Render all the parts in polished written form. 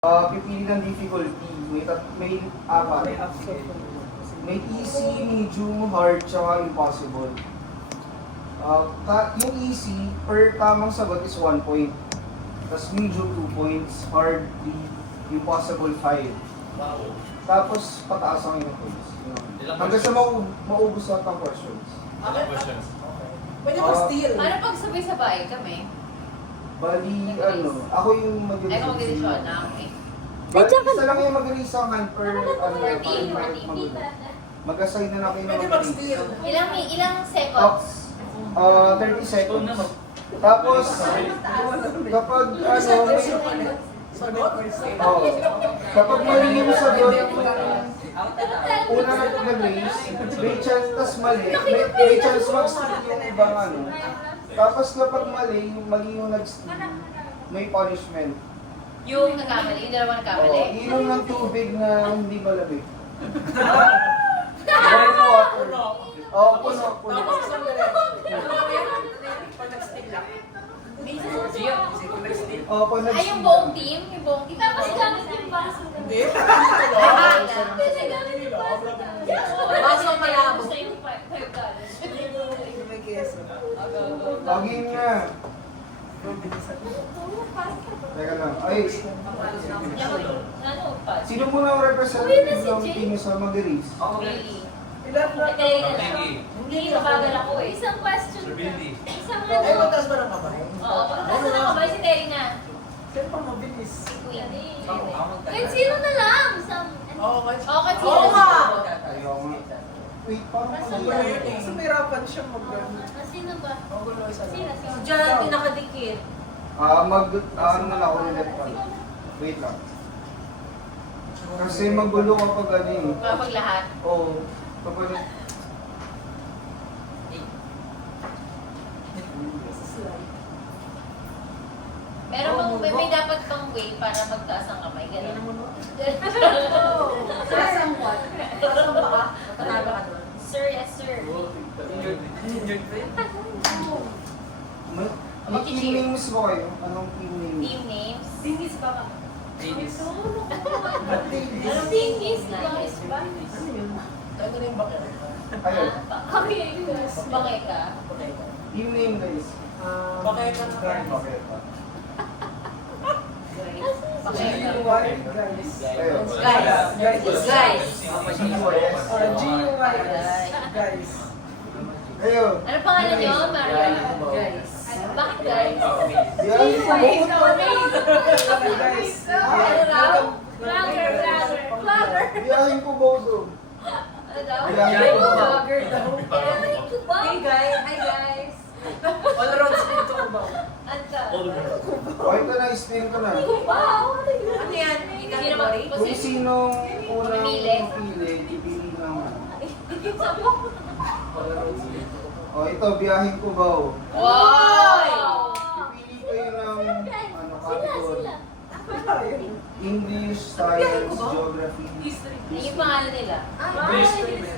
Pipili ng difficulty. May apat. May easy, medium, hard, tsaka impossible. Yung easy, per tamang sagot is 1 point. Tapos medium, 2 points. Hard, 3. Impossible, 5. Tapos pataas ang inyong points. Hanggang sa maubos lahat ng questions. Questions. Pwede mo steal. Ano pag sabay-sabay kami? Bali, ako yung Ay, kung mag-edisyon na, okay. Bali, isa lang yung mag-release per, Team. mag-assign na lang kayo Pwede ng mag-steal. Ilang seconds? 30 seconds. Tapos, kapag kapag mali yung sagot, una nag-raise, may chance, tas mali, may chance mag-steal yung ibang Tapos kapag mali yung nag-steal, may punishment. Yung nagkamali, yung dalawa nagkamali. Inom ng tubig na hindi malamig. White water. Puno. Tapos ang pag nag-steal lang. Pag Ay, yung buong team? Yung buong team? Tapos gamit yung baso. Hindi. Kasi gamit yung baso. Baso malabo. Sa yung $5. May keso. Pagin nga. Teka lang. Ay, Ano pa? sino muna ang representative ng team sa mag-release? Really? Ilan na? Kaya na lang. Hindi, mabagal ako eh. Isang question. Sir Billy. Isang Ay, mataas ba ng kamay? Oo, pagkasa na ako ba si Terry na? Siyempre mabilis. Si Queen. Kahit sino na lang. Oo, Kahit sino. Oo nga. Ayaw nga. Wait, parang Nasaan mali ba? yan. Kasi mahirapan siya mag-gano'n. Sino ba? Magulo isa lang. Sino? Diyan ang pinakadikit. Ano na lang, ulit pa. Wait lang. Kasi magulo kapag Kapag lahat. Oo. Kapag... Pero may dapat pang way para magtaas ang kamay. Ganun. Taas ang what? Taas ang paa. Matanalo ka doon. Sir, yes sir. May team names mo kayo? Anong team names? Team names. Dinis ba ka? Ladies. Anong team names na yes ba? Ano yun? Ano na yung bakit? Ayun. Kami. Bakit ka? Team name guys. Bakit ka na? Bakit pa? Bakit ka? Guys. Ayun. Guys. G-U-Y. Guys. Ayun. Ano pangalan niyo, Maria? Guys. Bakit guys? Yan yung pabukot. Guys. Ano raw? Vlogger. Biyahin ko bodo. Ano daw? Biyahin ko. Vlogger daw. Biyahin ko ba? Hey guys. Hi guys. All roads lead to Cubao. Ano? Okay ka na, spin ko na. Wow! Ano yan? Category? Kung sinong unang Pumili. pili, pipili naman. Sa mo? Ito, biyahin ko ba? Wow! Pipili kayo ng category. English, Science, Geography. Ano yung pangalan nila? English. English.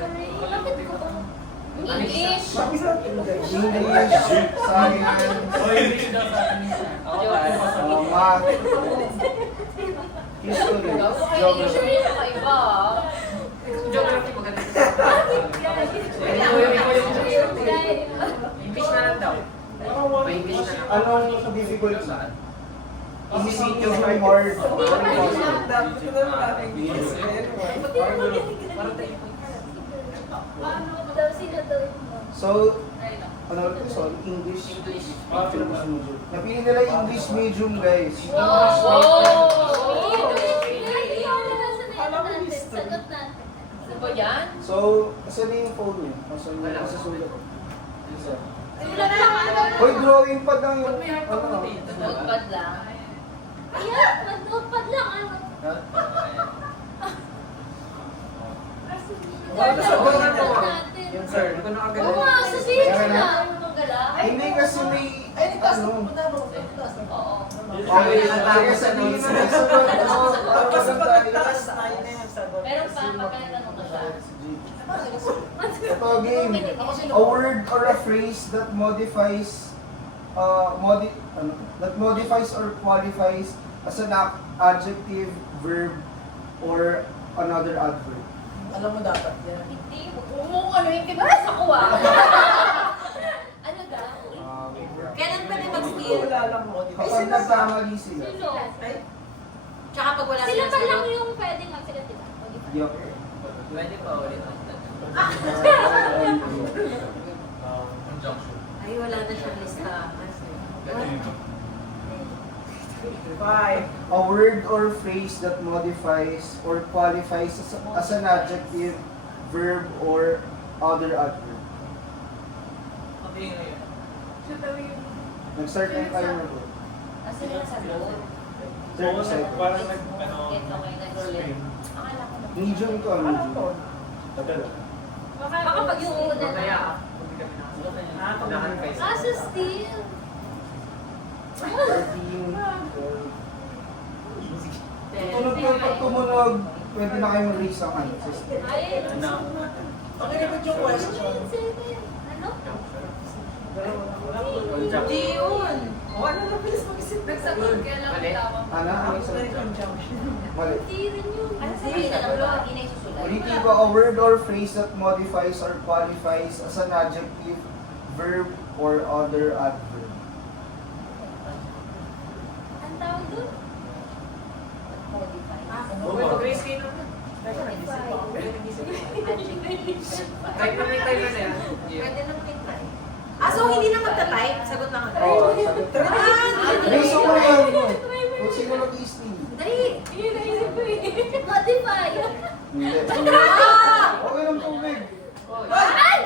English, Science, Math, History, Geography. Iba. Geography maganda. English na lang daw. Anong difficult sa? Easy, medium, hard, So, English. Napili nila English medium, guys. Ano ba yan? So, asan na yung phone niya? Asan na sulat? Isa. Hoy, drawing pad lang yung Notepad lang. Notepad lang, ano? Ha? Yung sir. Oo nga, sabihin mo na. Anong gala? Hindi kasi may Ay, taas na ano. pupunta mo. Taas na. Oo. Okay, sige, sabihin na may sagot. Tapos Para pag tayo. nagtaas, ayaw na yung sagot. Meron pa, pagkanatanong ko siya. Ito game. A word or a phrase that modifies or qualifies as an adjective, verb, or another adverb. Alam mo dapat yan. Hindi, huwag mo ano yung tiba sa kuha. Ano daw? Wait lang. Kailan pwede mag-steal? Wala lang mo. di ba? Kapag nagkamali sila. Sino? Tsaka pag wala Sila silang pa lang sagot. yung pwedeng magsagot, diba? O, di ba? Yup. Pwede pa ulit. Conjunction. Ay, wala na siyang listahan. Five. A word or phrase that modifies or qualifies as an adjective, verb, or other adverb. Nag-start na yung timer ko. Kasi yung sagot. 30 seconds. Parang ano, Ito kayo nag-stream. Akala ko na. Medium to, Alam medium. ko. Baka pag yung una na. Ah, sa steel. 13. Pag tumunog, pwede na kayo mag-raise ang hand. Ay, Pakilipot yung question. Ano? Hindi yun. O, ano na bilis mag-isip? Nagsagot kaya lang Mali. tawag. Ano? Ano yung Very sagot? conjunction. Mali. Hindi rin yun. Ano sabihin na lang ba? Hindi na isusulat. Ulitin ko, a word or phrase that modifies or qualifies as an adjective, verb, or other adverb. Ang tawag doon? Modify. Okay, mag-raise kayo naman. Teka, nag-isip ako. Pero nag-isip ako. Kahit na may time na yan. Pwede lang may time. Ah, so hindi na magta-type? Sagot lang agad. Oo, sagot. Raise mo yan. Kung sino mag-i-steam. Dali! Yun naisip ko eh. Modify. Hindi. Ah! Okay ng tubig. Ay!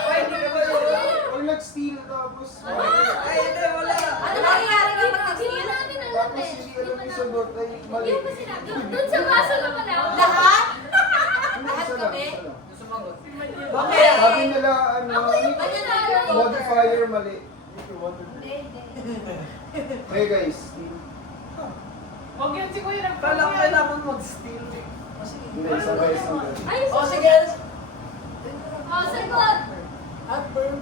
Pwede ka ba yun? Pag nag-steal tapos... Ay, hindi, wala. Ano nangyayari kapag Hindi nag-steal? namin alam Tapos eh. hindi alam yung sagot ay mali. Hindi ko sinabi. Doon sa baso naman ako. Lahat? Hindi, Lahat isa lang, kami? isa lang. Sumagot. Bakit? Sabi nila, ano, Ako yung panalo. modifier mali. Hindi, hindi. Okay guys, Huwag yan si Kuya Kala ko kailangan mag-steal. hindi, sabay, sabay. Ay, O, sige. oh, sagot. Adverb.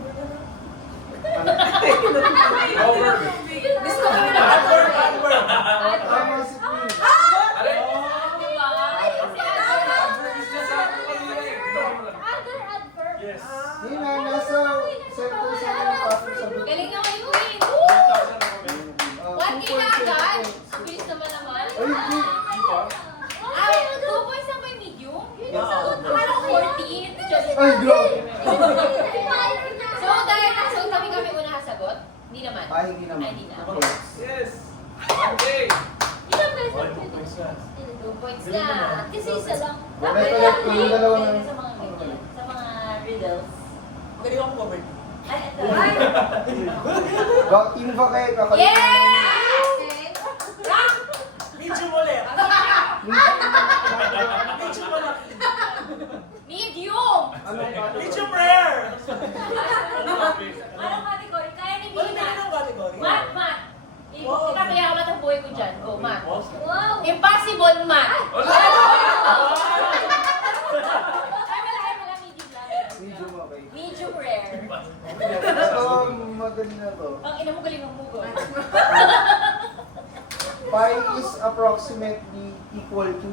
Over. Gusto ko na Adverb, adverb. Tama si Queen. Aray! Diba? Adverb is just after kanina eh. Other adverb. Yes. Yun na, nasa center sa mga tapos sagot. Galing naman yung Queen. 1,000 na kami. 1K na agad. Ang bilis naman naman. Ay, hindi. Ay, 2 points lang ba yung medium? Yun yung sagot. Akala ko 14. Ay, grabe. So, dahil nasa kami una sagot? Hindi naman. Ay, hindi naman. Ay, hindi na. Okay. Yes. Okay. Ilang beses? 2 points na. 2 points na. Kasi isa lang. Wala pala, yung dalawa na. Sa mga ganyan. Sa mga riddles. Magaling ako cover. Ay, ito. Ay! Team ba kayo? Kakalit. Yes! Medium ulit. Medium ulit. Medium! Ano Medium rare. Anong category? Kaya ni Ano Mina. na ang category? Math, math. Wow. Ipapaya ko lahat ang buhay ko dyan. Go, math. Wow! Impossible math. Ay, wala, medium lang. Medium okay. Medium rare. Ito, madali na to. Ang ina mo galing mo. Pi is approximately equal to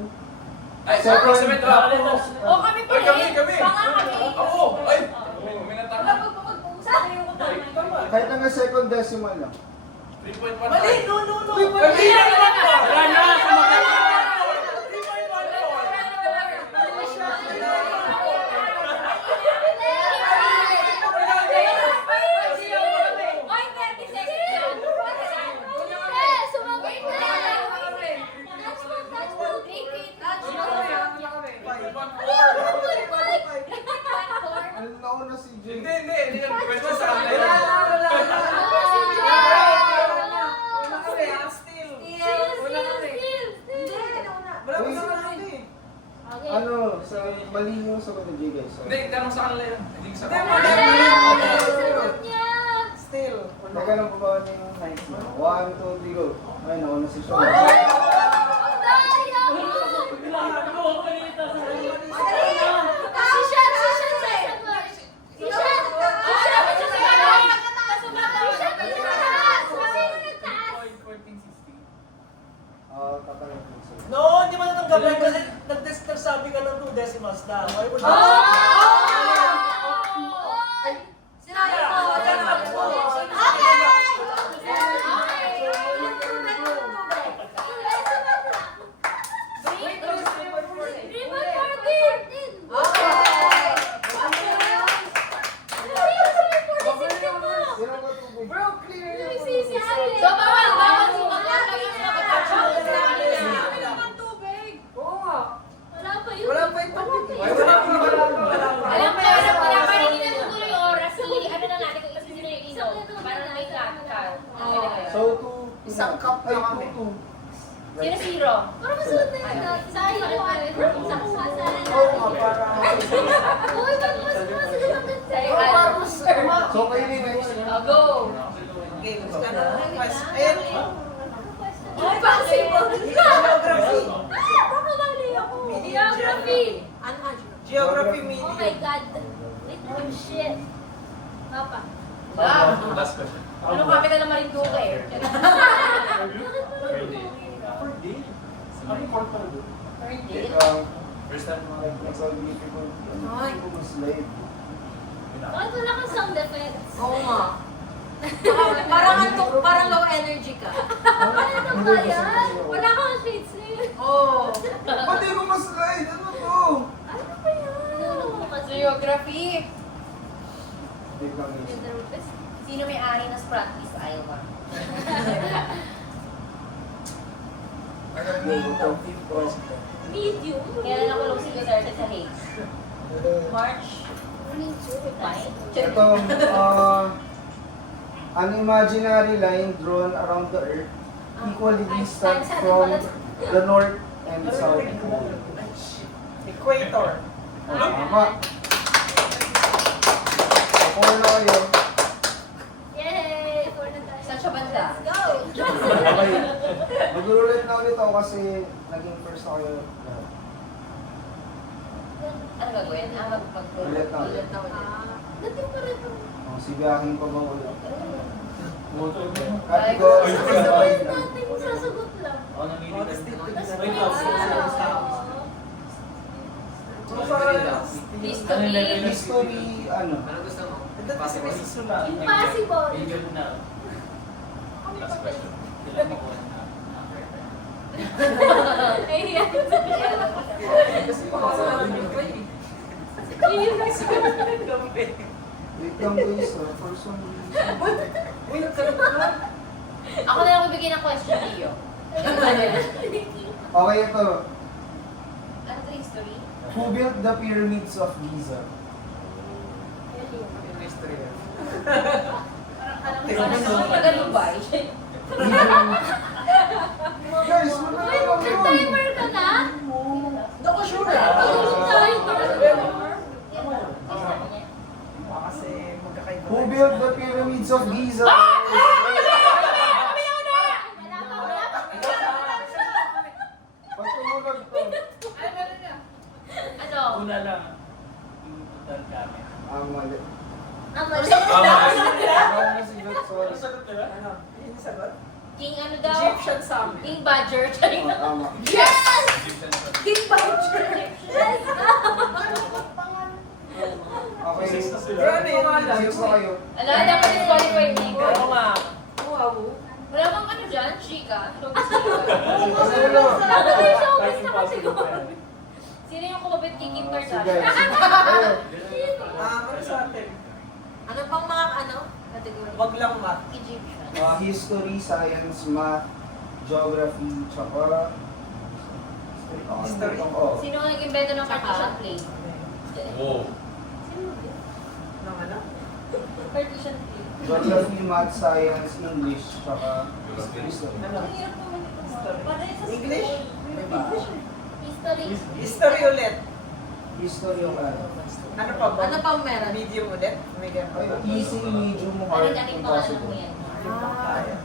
Ay, approximate lang. O kami pa Ay, kami. Baka kami. Ako. Ay. May natama. Mag-uusap kayo ko tama. kahit hanggang second decimal lang. 3.1. Mali, no. Mali. Wala na. Oy, 30 seconds lang. Yes, sumagot na. Touch mo, touch mo. 3 feet. Touch mo. Ano nauna si Jay? Hindi na pwede sa akin. Ano, sa mali yung sagot ni Jay guys. Hindi, tanong sa kanila yun. Hindi sa Still. Teka lang pa niya yung 90. 1, 2, 3, go. Ay, nauna si Sean. Kapag kasi nagsabi ka ng 2 decimals na, why would you? Sinabi ko. Sino ba tubig? Bro, clear yun. So, bawal sumagot. Oo nga. Wala pa yun. Wala pa yung topic. Wala pa. Alam mo, para hindi na tutuloy yung oras, ano na natin kung sino yung ino. Para na may cut. So, Isang cup na kami. Sino zero? Para masunod na yun. Sayang ko ano. Isang sasalan. Oo nga, para... Uy, ba't mas sumagot sa'yo? Oo, para mas... So, kayo din next. Go! Okay, gusto na. Ayan. Impossible! Geography. Baka mali ako. Geography! Geography Oh media. my God. Oh shit. Papa. Last question. Ano kami na naman rin duka eh? First time mo. Bakit wala kang sound effects? Oo nga. Parang low energy ka. Ano ba yan? Wala kang shades eh. Oo. Pati ko ma-slide! Ano to? Ano ba yan? Geography. Sino may-ari ng Spratlys Iowa? Medium. Kailan nakulong si Duterte sa Hague? March 5? Ito, an imaginary line drawn around the earth equally distant from the north and south pole. Equator. Tama. Four na kayo. Yay! Four na tayo. Saan siya banda? Go! Okay. Mag-ulit na ulit ako kasi naging first ako yun. Ano gagawin? Ulit na ulit. Dating pa rin. Oh, sigahin pa ba ulit? Ay, Go. Sabay natin sasagot lang. History. History, ano? Ito kasi may susulat. Impossible. Last question. Ayan. Kasi makasalanan yung play. Yun yung Wait lang guys, for some reason. Wait, sagot na. Ako na lang bibigyan ng question, Leo. Okay, ito. Ano to history? Who built the pyramids of Giza? History yan. Taga-Dubai. Guys, Uy, mag-timer ka na? Hindi ko sure. Kasi magkakaiba. Who built the pyramids of Giza? Ba't tumunog to? Ano? Una lang. Inututan kami. Mali. Ang mali. Ano si Beth? Sorry. Sagot nila? Ano? Yung sagot? King ano daw? Egyptian summit. King Badger. Tama. Yes! King Badger. Let's go! Okay. Six na sila. Grabe yung mga Six na kayo. Ala, dapat disqualify me. Oo nga. Wow. Wala bang ano dyan? Chika? Kasi wala. Dapat yung showbiz na kasi siguro. Sino yung kumapit kay Kim Si Kardashian? guys. Kayo. Para sa atin. Ano pang mga category? Wag lang math. Egyptian. History, science, math, geography, tsaka... History. Oo. Sino ang nag-invento ng partition plate? Wow. Nang ano? Partition plate. Geography, math, science, English, tsaka history. Ano? Ang hirap naman ito. English? History. History ulit. History yung ano. Ano pa ba? Ano pang meron? Medium ulit? May ganun pa Ay, ba? easy, medium, Ano hard, dating pangalan mo impossible. yan?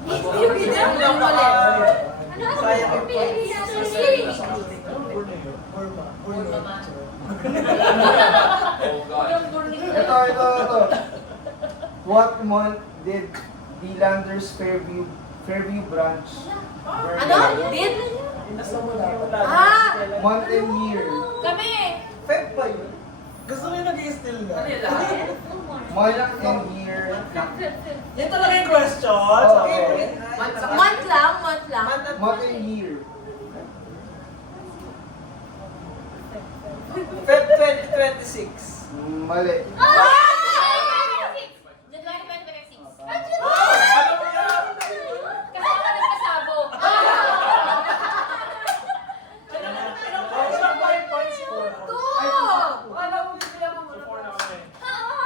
Medium lang pala. Ano? Sayang yung History. Mama. Oh God. Ito. What month did Belanders Fairview branch burn Ano? down? Did? Nasa mo na yung Ah! Month and year. Kami! Feb pa yun. Gusto mo yung nag-i-still na? Month and year. Yan talaga yung question. Oo. Okay. Month lang, month lang. Month and year. Feb 2026. Mali. January 2026. Ano mo yan? Kasi ako nagpasabog. Ilang points po? Alam mo, hindi ako support na kami.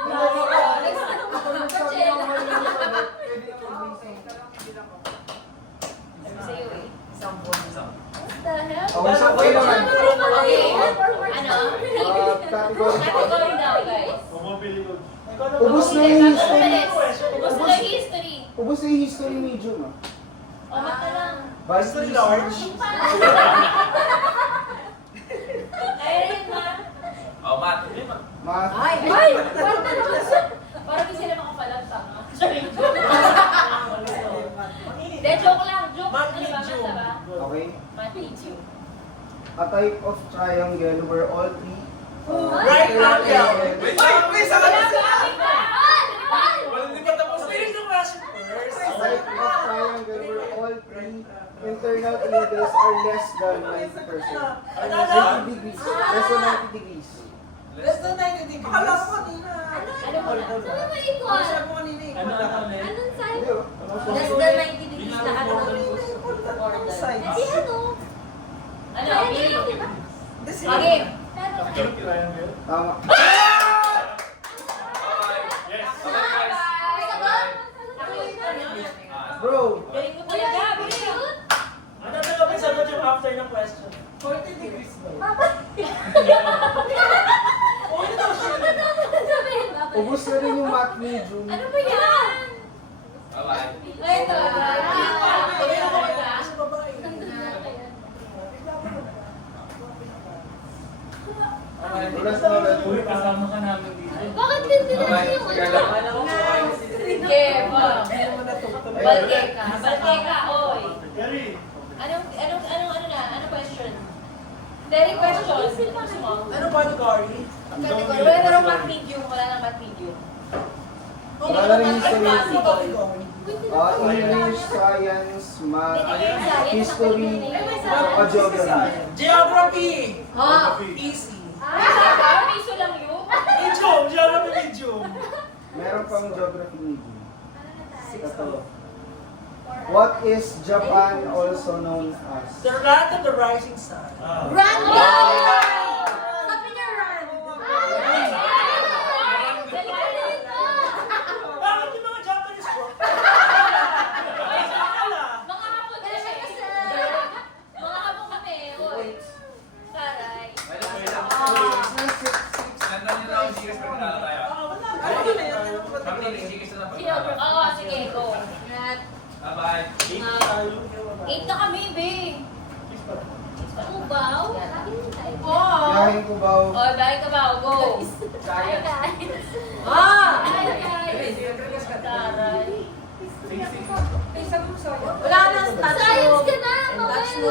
Sabi ng mali yung sagot, pwede na mag-reason. Sa'yo eh. Okay, so kayo naman. Okay. Ano? Category. Category daw, guys. Ubus na yung history. Ubus na yung history. Ubus na yung history medium, ah. O, mata lang. History large. Kaya rin, ma. Oh, Matt. Math. Ay! Parang hindi sila makapalag tama. Sorry. De, joke lang. Joke. Math Ano ba? medium. Mata ba? Okay. Math medium. A type of triangle where all three Right angle. Wait, Wait, sa Wala kanila. ba? Well, hindi pa tapos Finish the question first. A type of triangle where all three internal angles are less than 90%. 90 degrees. Less than 90 degrees. Less than 90 degrees. Akala ko kanina. Ano mo na? Ano ba equal? Sabi ko kanina eh. Ano Hindi, ulit? Anong side? oh. Less than 90 degrees na ano. Di ano? Ano? Billy. Diba? Okay. Pero, Tama. Yes. Bro, Galing mo talaga. Billy. Ano talaga may sagot yung after ng question? 40 degrees ba? sabihin ba? ubus na rin yung math medium. Ano ba yan? Bye-bye. Ay, ito. Sa babae. Ulas na ulit. Uy, kasama ka namin dito. Bakit hindi na Bye-bye. yung Sige, ano? Sige, ba? Balkeka. Balkeka, oy. Gary. Anong na? Anong question? Derek question. Gusto mo? Ano ba ni Cory? Category. Wala na raw math medium. Wala na math medium. Wala na rin history. Ano ba ni Cory? English, science, math, history, geography. Geography! Oh! Easy. Ah, piso lang yun. Medium! Geography medium! Meron pang geography medium. Ito. What is Japan also known as? The land of the rising sun. Run! Sabi niya run! Bakit yung mga Japanese bro? Mga hapon na siya eh. Mga hapon kami. Oy. Taray. Nandun yung round series pero wala tayo. Geography. Oo, sige, go. Bye-bye. 8 na kami, be. Ubaw? Oo. Yahin ko ba? Oh, balik ka ba? Go. Hi, guys. Ah! Hi, guys. Taray. Wala nang stats Science mo. ka na. Touch mo.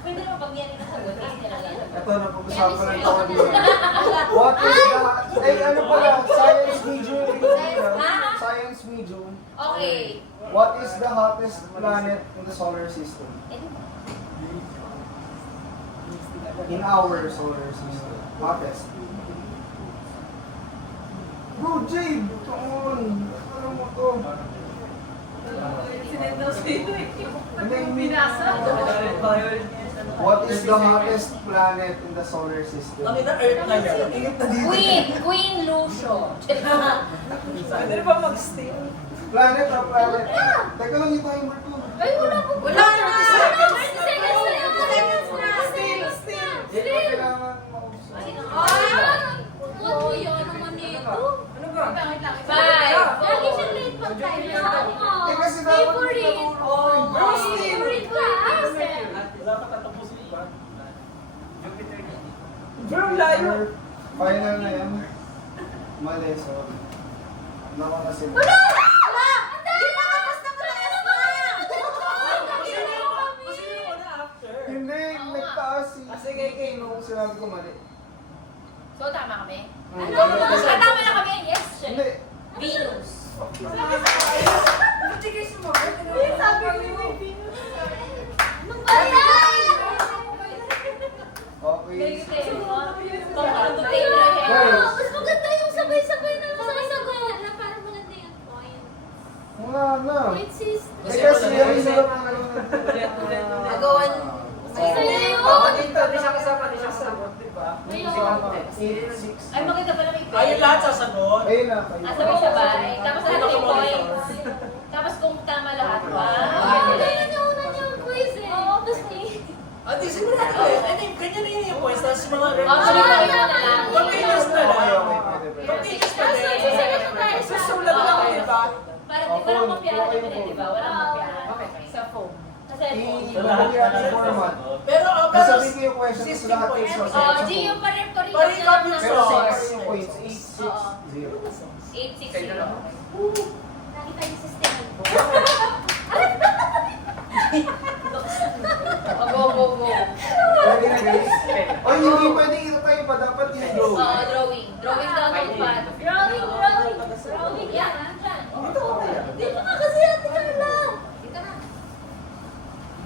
Pwede naman pag yan yung nasagot. Ito, napag-usapan lang ito kanina. What is the... Ay, ano pala? Science medium. Science medium. Okay. What is the hottest planet in the solar system? In our solar system. Hottest. Bro, Jade! Come on! Alam mo to. What is the hottest planet in the solar system? Ang ina Earth na yan. Ingat na dito. Queen Lucio. Pwede rin ba mag-stay? Planet o planet? Teka lang yung timer ko. Ay, wala po. Wala na! 30 seconds na lang. 30 seconds na! Hindi ko kailangan maubos. What mo yun? Naman nito? Ano ba? Five. Lagi siyang late pag time na ako. Eh, kasi dapat Favorite. Favorite class. Wala ka tatapusin ba? Jupiter. layo. Final na yan. Mali, so. Nakakasin. Wala! Hindi pa tapos na class na! Kasi yung una after. Hindi, may si Kay nung sinabi ko mali. So, tama kami? Ano? Tama na kami? Yes, chef. Hindi. Venus. Anong ba yan? Okay. Oh, mas maganda yung sabay-sabay na nasasagot. Na parang maganda yung point. Wala na. Point system. Eh kasi yung hirap ng ano. Agawan. Sa'yo yun. Di siya kasama, di ba? Ay, maganda pala may Ayun lahat sasagot. Ayun na. Sabay-sabay. Tapos ano yung points? Tapos kung tama lahat ba? Oo, kaya nauna niya ang quiz eh. Oo, tapos may... Di sigurado eh. I mean, ganyan na yun yung points. Tapos mga Sabay-sabay na lang. Continuous na lang. Okay, pwede. Continuous pa din. Susunod na tayo sa... Susulat lang, di ba? Para di ba lang kopyahan naman eh, di ba? Walang kopyahan. Sa phone. Sa cellphone. I-bigyan natin format. Pero, Sasabihin ko yung question, tapos lahat takes Oh, sa G, yung pa-rep ko rin. Pa-recap yung Pero songs. six yung points. 8, 6, 0. 860. Nakita yung system. Go. Pwede na guys. Oy, hindi pwede ito tayo pa. Dapat yung draw. Oo, drawing. Drawing daw ng pad. Drawing yan. Andyan. Dito ka kasi ate Carla. Dito na.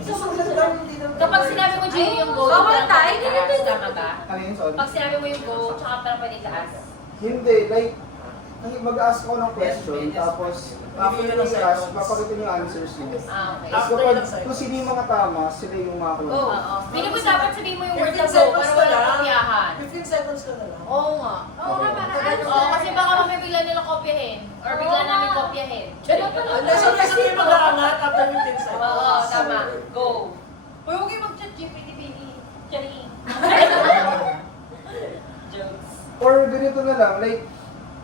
Susulat lang, hindi naman. Kapag sinabi mo, G, yung go, Bawal yung tayo. taas, tama ba? Ano yun, sorry? Pag sinabi mo yung go, tsaka pala pwede taas. Hindi, like, mag-ask ako ng question, tapos after nyo i-ask, papakita nyo yung answers nyo. Ah, okay. Tapos kapag, kung sino yung mga tama, sila yung makakuha. Oo. Pili ko dapat sabihin mo yung word na 15 go, seconds para ka walang lang. kopyahan. 15 seconds ka na lang. Oo nga. Oo nga, para ano. Oo, kasi baka mamaya bigla nila kopyahin. Or bigla namin kopyahin. Unless sabi yung mag-aangat after 15 seconds. Oo, tama. Go. Uy, huwag kayo mag-chat GPT, baby. Charing. Jokes. Or ganito na lang, like,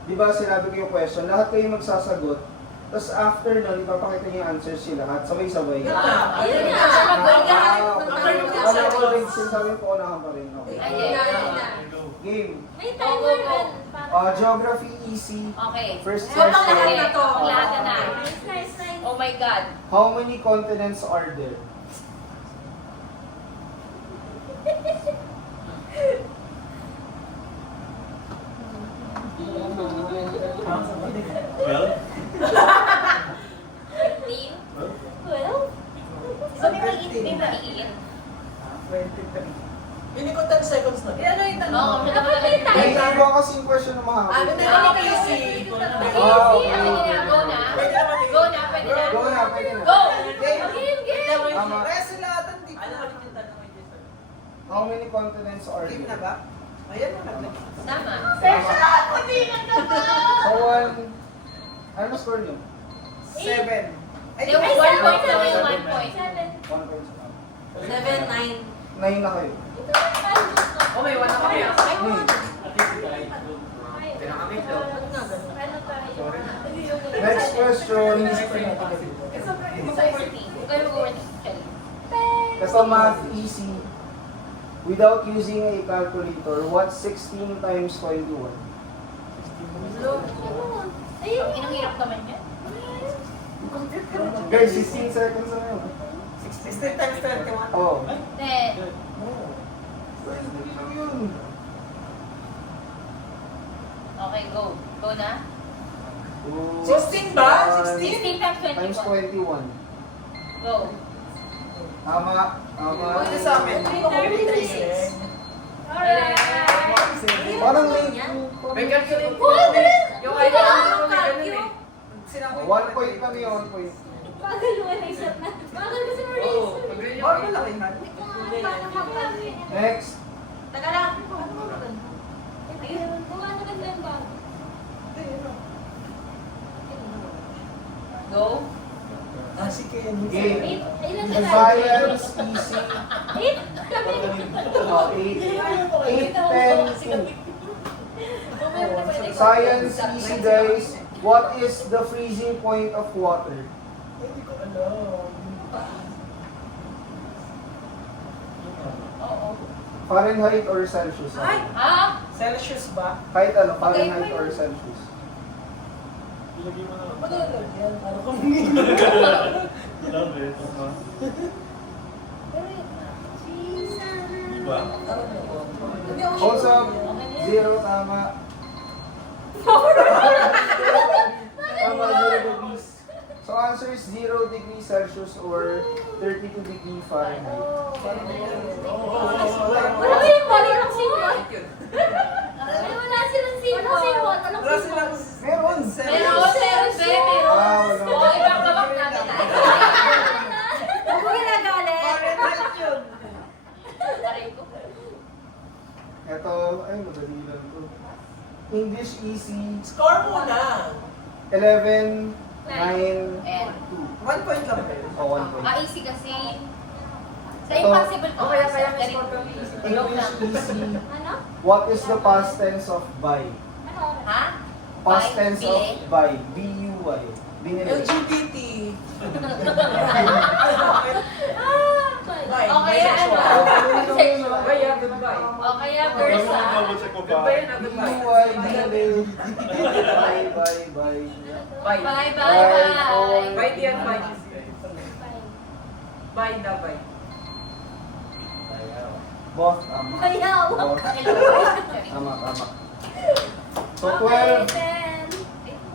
di ba sinabi ko yung question, lahat kayo magsasagot, tapos after nun, ipapakita niyo yung answers nila lahat, sabay-sabay. Ayun nga. After yung 15 Wala ko rin, seconds. sinasabi ko unahan pa rin. Okay. Ayun. Game. May timer rin. Geography, easy. Okay. First So, pang question. lahat na to. Lahat na na. Nice. Oh my God. How many continents are there? Well, 15? Well, Sabi mo, may maliit. 23. Pili ko 10 seconds na. Ano yung tanong? Oo, may naman May iba kasi yung question ng mga Ano hapon. na Ah, yung okay, easy? okay. Ah, Easy. Ano na? Go na. Pwede naman eh. Go na, pwede na. Go na, pwede na. Go! Game. Tama. Kaya sila atan di ko. How many continents are Game na there? ba? Ayan mo na. Tama. So, one... Ano score nyo? 7. Hindi, 1 point na may 1 point. 1 point. 7, 9. 9 na kayo. Oh, may 1 na kami ah. Hmm. Next question. Society. Kayo mag-word study. Kasi math easy. Without using a calculator, what's 16 times 21? Ang hirap naman yan. Guys, 16 seconds na yun. 16 times 21. Oh. Then, Guys, dali lang yun. okay, go. Go na. 16 ba? 16 times Times 21. 21. Go. Tama. Tama. Pwede sa amin. 36. Parang late. May calculate. Pwede! Yung idea ko naman may ganun eh. Sinabi ko 1 point lang yun, 1 point. Bagal mo na isip na. Bagal kasi mo rin Oo, pag rin yung malaki man. Next. Taga lang. Ayun, kung ano ganda yung bag. Go. Si Ken. Game. Ilan na tayo? Science, easy. 8? Kami. 8, 10, 2. Science, easy guys. What is the freezing point of water? Hindi ko alam. Oo. Fahrenheit or Celsius? Ha? Celsius ba? Kahit ano, Fahrenheit or Celsius. ilagay mo na. Malalagyan. Ano kung Love it. Pero, Di ba ba? Hold up. 0, tama. Tama, 0 degrees. So answer is 0 degrees Celsius or 32 degree Fahrenheit. Wala silang walang simbol. Wala silang simbol. Wala silang... Meron! Meron, meron. Ah, wala. Oo, ibang gabak natin. Huwag mo ginagalit. Fahrenheit yun. Aray ko. Ito, ay madali lang to. English easy, Score muna. 11, 9, 2. And, 1 point lang ba yun? Oh, 1 point. easy kasi. Sa impossible ko. Okay, kaya may Ganito. score kami. English easy, Ano? what is the past tense of buy? Ano? Ha? Past Buy, tense bili. of buy. B-U-Y. Binili. LGBT. O kaya ano? Sexual. Kaya, goodbye. O kaya Ano versa. yung double check ko ba? Goodbye na, goodbye. B-U-Y, binili. Bye, bye, bye. Bye. Bye, bye, bye. Bye, Tian, bye. Bye na, bye. Boss, tama. Ayaw. Boss. Tama, tama. So, Okay, 12.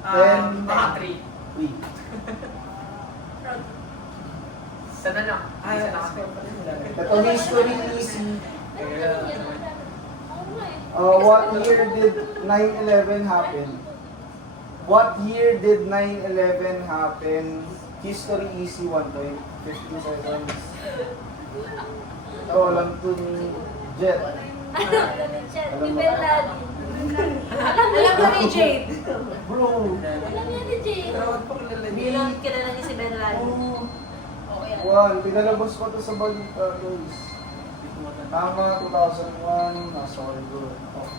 10. Baka 3. Uy. Sana na. Ay, Isa na kami. Ito, history easy. Oo nga eh. What year did 9/11 happen? What year did 9/11 happen? History easy 1 point. 15 seconds. Ito, alam to ni Jet. Alam ni Jet, ni Bernard. Alam ko ni Jade. Bro. Alam niya ni Jade. Tawag pang lalagyan. Hindi lang kilala niya si Ben Lali. Juan, pinalabas ko to sa balita, guys. Tama, 2001. Nasa Oregon. Oh,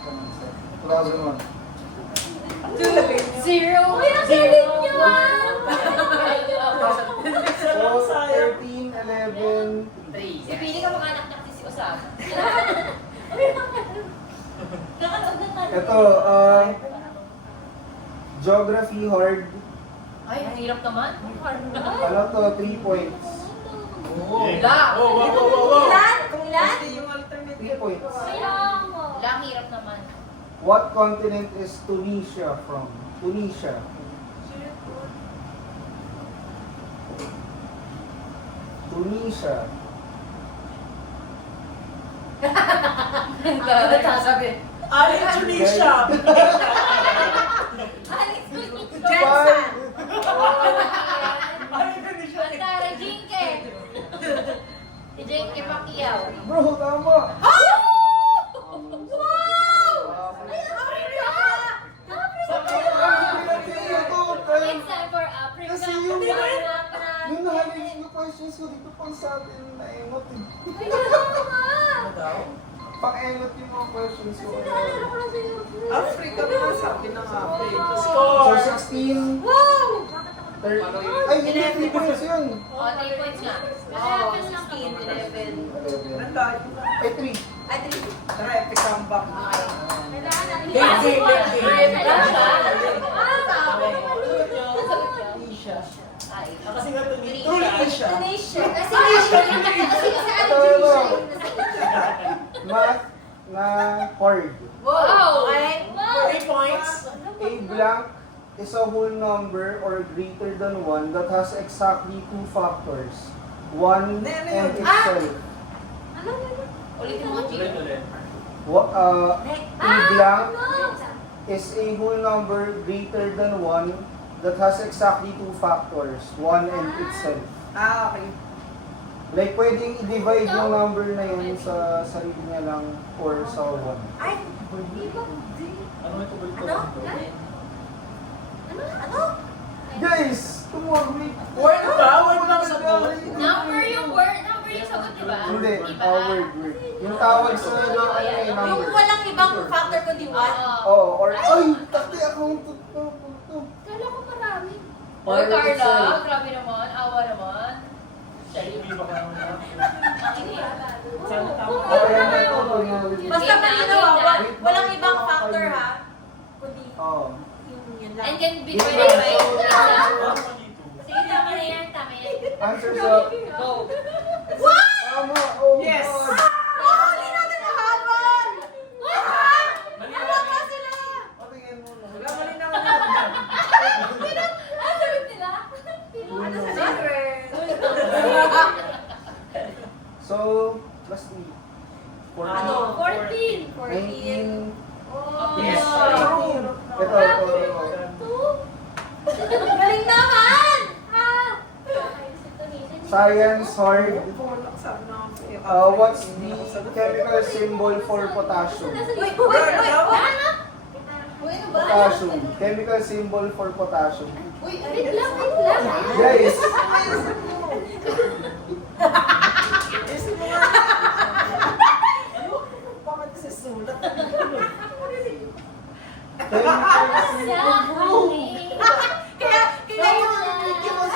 2001. Zero. Uy, ang galing niyo ah! So, 13, 11, 3. Si Pili ka mag-anak na si Osama. Ito, geography hard. Ay, ang hirap naman. Ano to, 3 points. Wala. Oh, wow, wow, wow, wow. Ilan? Kung ilan? Kasi yung alternative. 3 points. Kailangan mo. Wala, ang hirap naman. What continent is Tunisia from? Tunisia. Tunisia. Sabi. Alin Tunisia. Alex, Jensen. Alin Tunisia. Antara, Jinke. Si Jinke Pacquiao. Bro, tama! Wow! It's time for Africa. Kasi yung nahalin yung questions ko dito pang sa atin na emot eh. Ano daw? Pang-emot yung mga questions ko. Africa naman sabi ng Africa. So, Score! 16, Wow! 30. Ay, hindi, 3 points yun. O, 3 points nga. Oo, 16, 11. Nandaan. Ay, 3. Ay, 3. Tara, epic comeback. Game, game, game. Tunisia. Ay, Kasi nga Tunisia. Tunisia. Ito, math na hard. Wow! Okay. 3 points. A blank is a whole number or greater than 1 that has exactly 2 factors. 1 and itself. Ulitin mo, Jim. Ulit. A blank is a whole number greater than 1 that has exactly 2 factors. 1 and itself. Ah, okay. Like, pwedeng i-divide yung number na yun sa sarili niya lang or sa 1. Ay, Ano may tubig ko? Ano? Ano? Guys! Tumawag Word ba? Word lang sa Number yung word. Number yung sagot, di ba? Hindi, Diba? word. Yung tawag sa ano yung Yung number. walang ibang factor kundi 1. Oo, or, ay, takti ako ang Kala ko marami. Oy, Carla, grabe naman. Awa naman. Hindi ba ka naman? Okay, ano ito? Basta malinaw, walang ibang factor ha. Kundi Oo. yun lang. And can be verified. Ano dito? Sige, tama na yan. Tama yan. Answer sa... Go. Tama! Oh, Yes! God! Oh, hindi natin Plus 3. Ano? 14. 19. Oh. Yes. Ito. Galing naman! Science hard. What's the chemical symbol for potassium? Wait, ano? Potassium. Chemical symbol for potassium. Wait lang. Guys, Bakit kasi sulat? chemical symbol. Kaya yung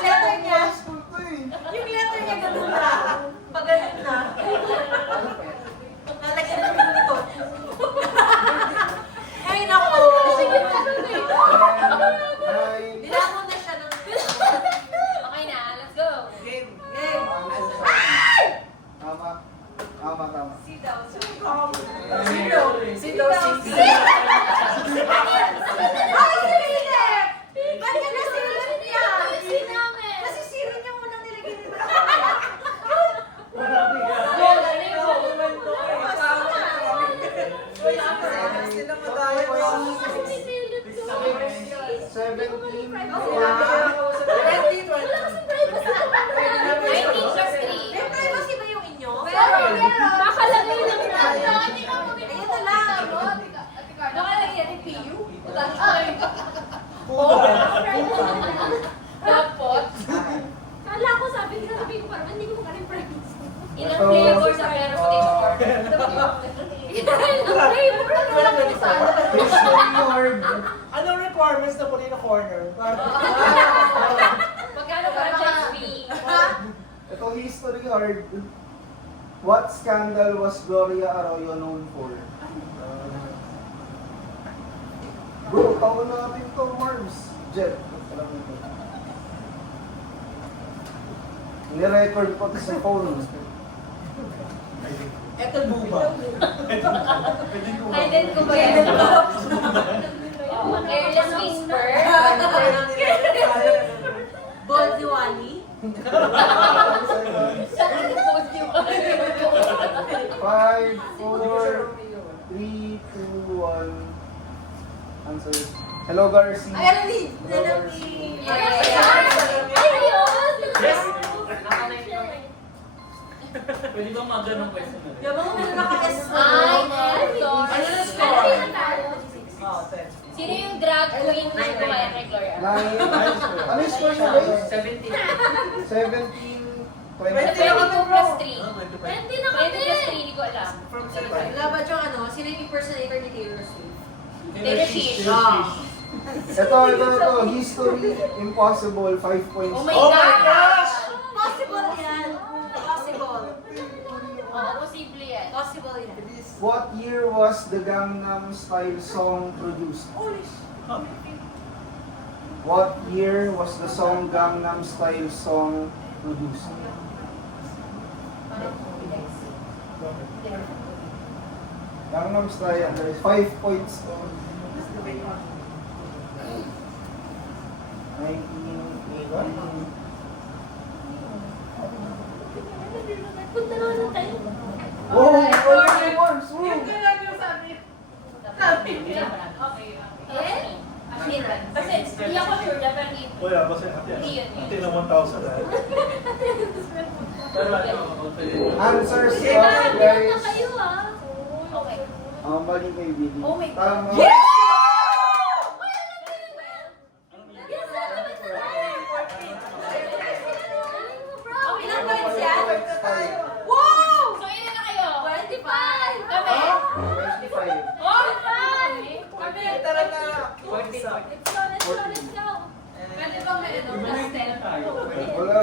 letter niya, yung letter niya ganun na. Pag ganun na. Nalagyan na ng ito. Ay, naku. Nilamon na siya ng... Okay na, let's go. Game. Tama. Sit down. Ay, Philip! Ba't ka nasilat niya? Kasi zero niya munang nilagay nito. Sila madaya. 17. 19 plus 3. May privacy ba yung inyo? Nakalagay lang na. Ayun na lang. Nakalagay yan yung PU. Tapos, kala ko sabi ko parang hindi ko makaling friends. Ilang flavors sa meron ko dito order? Ilang flavors? Wala ko sa History hard. Anong requirements na po rin na corner? Magkano ba ang fee? Ito history hard. What scandal was Gloria Arroyo known for? Bro, taon natin to, Marbs. Jet. Alam mo ito. Ni-record ko sa phone. Eto buba. Kailan ko ba yan? Careless whisper. Bold Diwali. 5, 4, 3, 2, 1. Answer. Hello, Garcia. Ay, alam ni. Alam ni. Pwede ba maganong question na rin? Yung mga meron naka-S. Ano na score? Oh, 10. Sino yung drag queen na kumaya kay Gloria? 9. Ano yung score niya, guys? 17. 17, 20. 22 plus 3. 25. 20 na kami! 20 plus 3, hindi ko alam. From Wala ba yung ano? Sino yung impersonator ni Taylor Swift? Taylor Swift. Ito. History impossible. 5 points. Oh my Oh my God! gosh! Possible yan. Possible. Oo, posible yan. Possible yan. What year was the Gangnam Style song produced? What year was the song Gangnam Style song produced? Gangnam Style, there is 5 points. 1980. Punta na lang tayo. Oh, once. Eh? Kasi hindi ako sure na pero hindi. Wala, basta ate. Hindi yun. Ate na 1,000 na. Pero ano, Answers Meron na guys. kayo ah. Okay. Mali kay Billy. Oh my God. Tama. Ilang points yan? Five. Wow! So ilan na kayo? 25. Kami? 25. Oh, fun! Kami? Tara na. Let's go. Pwede ba may ano, plus 10? Wala.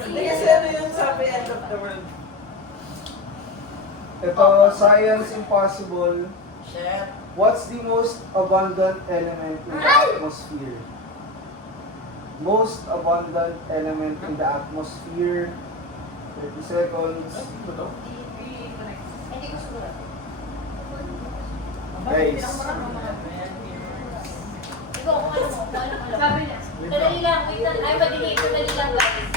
Hindi kasi ano yung sabi end of the world. Ito, science impossible. Shit. What's the most abundant element in the atmosphere? Most abundant element in the atmosphere. 30 seconds. Hindi ko siguro. Guys. Ikaw, kung ano mo. Sabi niya. Madali lang. Wait lang. Ay, madali. Madali lang guys.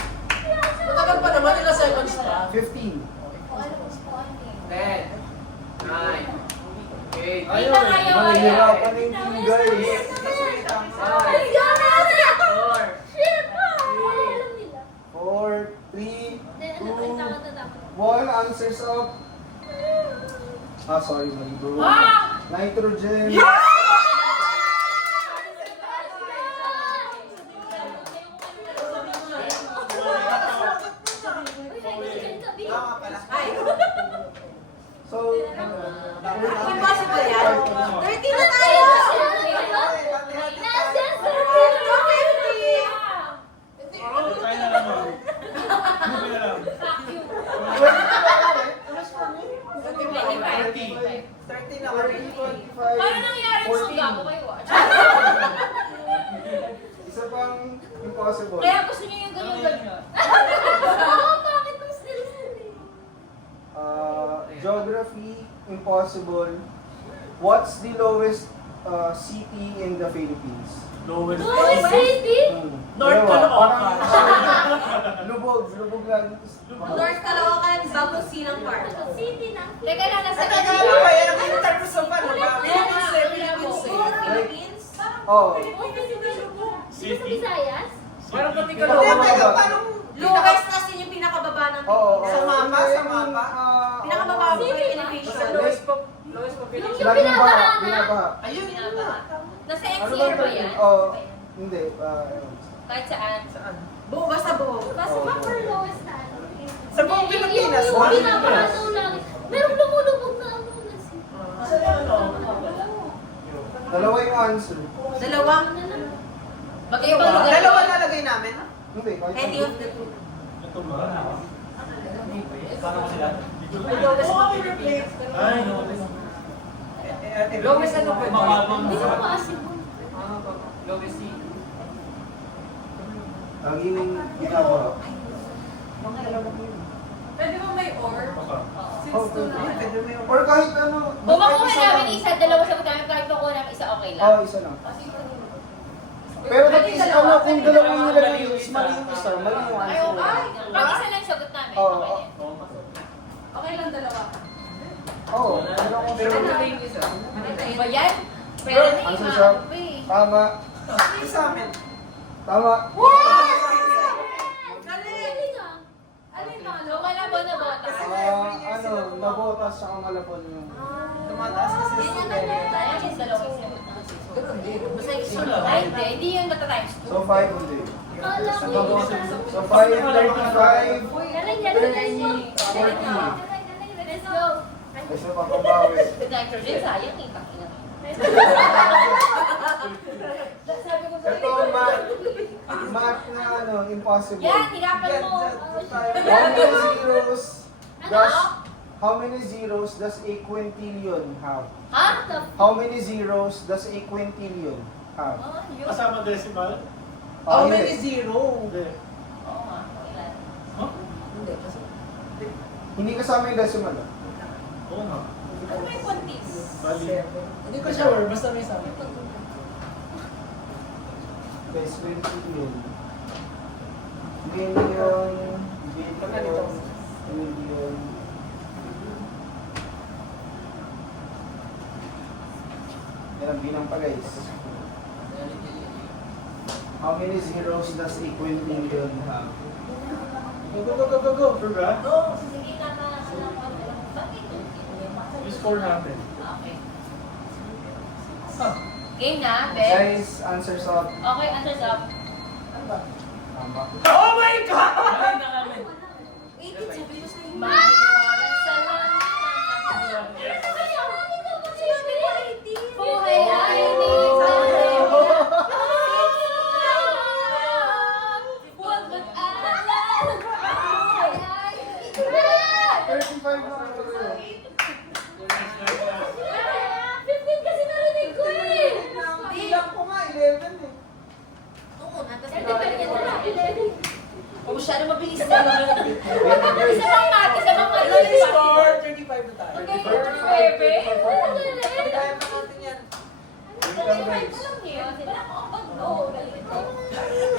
Matagal pa naman, ilang seconds 15. 10, 9, 8, Ayaw eh. Mahirapan na yung team guys. 4, 3, 2, 1. Answers up. Ah, sorry, mali bro. Nitrogen. So, Impossible yan. 30 na tayo! Kaya na naman. Hindi na lang. 30 na kami. 25, Paano nangyari sa 14. gago kayo? Isa pang impossible. Kaya gusto niyo yung ganyan-ganyan. Oo, bakit mas Geography, impossible. What's the lowest city in the Philippines? Lowest. Dalawa. North Caloocan. Parang lubog lang. North Caloocan, bago Silang Park. City na. Teka lang, nasa Ano ba yan? Ang inter ko sa pan. Philippines? Oh, Dito sa Visayas? Parang pati ka Hindi, lang. teka, Lowest kasi yung pinakababa ng oo. Pilipinas. Pinakababa ng City ba? elevation. Lowest population. Yung Laging baha, binabaha na. binabaha. Ayun, Nasa Ano NCR ba yan? Oh, hindi. Kahit saan? Saan? Buo, basta buo. Basta ba for lowest na ano? Sa buong Pilipinas, Yung one pinapakano lang. Merong lumulubog na ano na si... Kasi ano? Dalawa yung answer. Dalawang Dalawa nalagay namin. Hindi, kahit any ano. of the two. Ito ba? Parang sila. Ay, Lowest ano pwede? Hindi ko possible. Lowest C. Laging ginagawa. Pwede ba may or? Oh, pwede. Or kahit ano. Kung makuha isa namin lang. isa, dalawa sagot namin, kahit makuha namin isa, okay lang. Oo, isa lang. Pero pag isa ano, kung dalawa yung nilagay yung is mali yung isa, mali yung Ay, answer. okay. Pag isa lang sagot namin, Oo, okay. Okay lang dalawa. Oo, ano kung Pero pero ano yung isa? Ano ba yan? Pwede na yung answer mga siya. ano eh. Tama. Sa amin. Tama. Galing ah. Ano yung mga So, malabo na bota. Ano, nabotas sa kamalapon yung... Tumataas kasi Yun sa yung tayo yung dalawang sagot na kasi. Basta yung sunod. Ay, hindi. Hindi yun mata-times 2. So 5 hindi. Kala ko yun. So 5, 35, Galing, galing. 40. Let's go. Kasi papabawi. Nitrogen, sayang eh. Takina. Ito, math na ano, impossible. Yan, hirapan mo. How many zeros does a quintillion have? Ha? How many zeros does a quintillion have? Oh, yun. kasama decimal? Ah, hindi. zero? Hindi. Oo nga. Ilan? Huh? Hindi kasama yung decimal. ah. Oo nga. Ano may quantis? Bali. Hindi ko sure, basta may sabi. Best quintillion. Million, billion, million. Yan ang bilang pa guys. How many zeros does a quintillion have? Go. Sure ba? Sige na na. Bakit? Yung score natin. Okay. Ah. Game na, Bet. Guys, answers up. Okay, answers up. Tama. Oh my God! Ay, na kami. 18, sabi ko sa'yo. Maniwala sa langit. Buhay ay di Huwag mag-alala. Buhay ay 35 na ako. 15 kasi narinig ko eh. Bilang ko nga, 11 eh. Oo, natas Kasi pwede na lang, 11. Oh, masyado mabilis na. Isa bang mat? Isa bang mat? Score, 35 na tayo. Okay, 35. Kaya pa natin yan. Alam niyo, sila ko ang pag-go.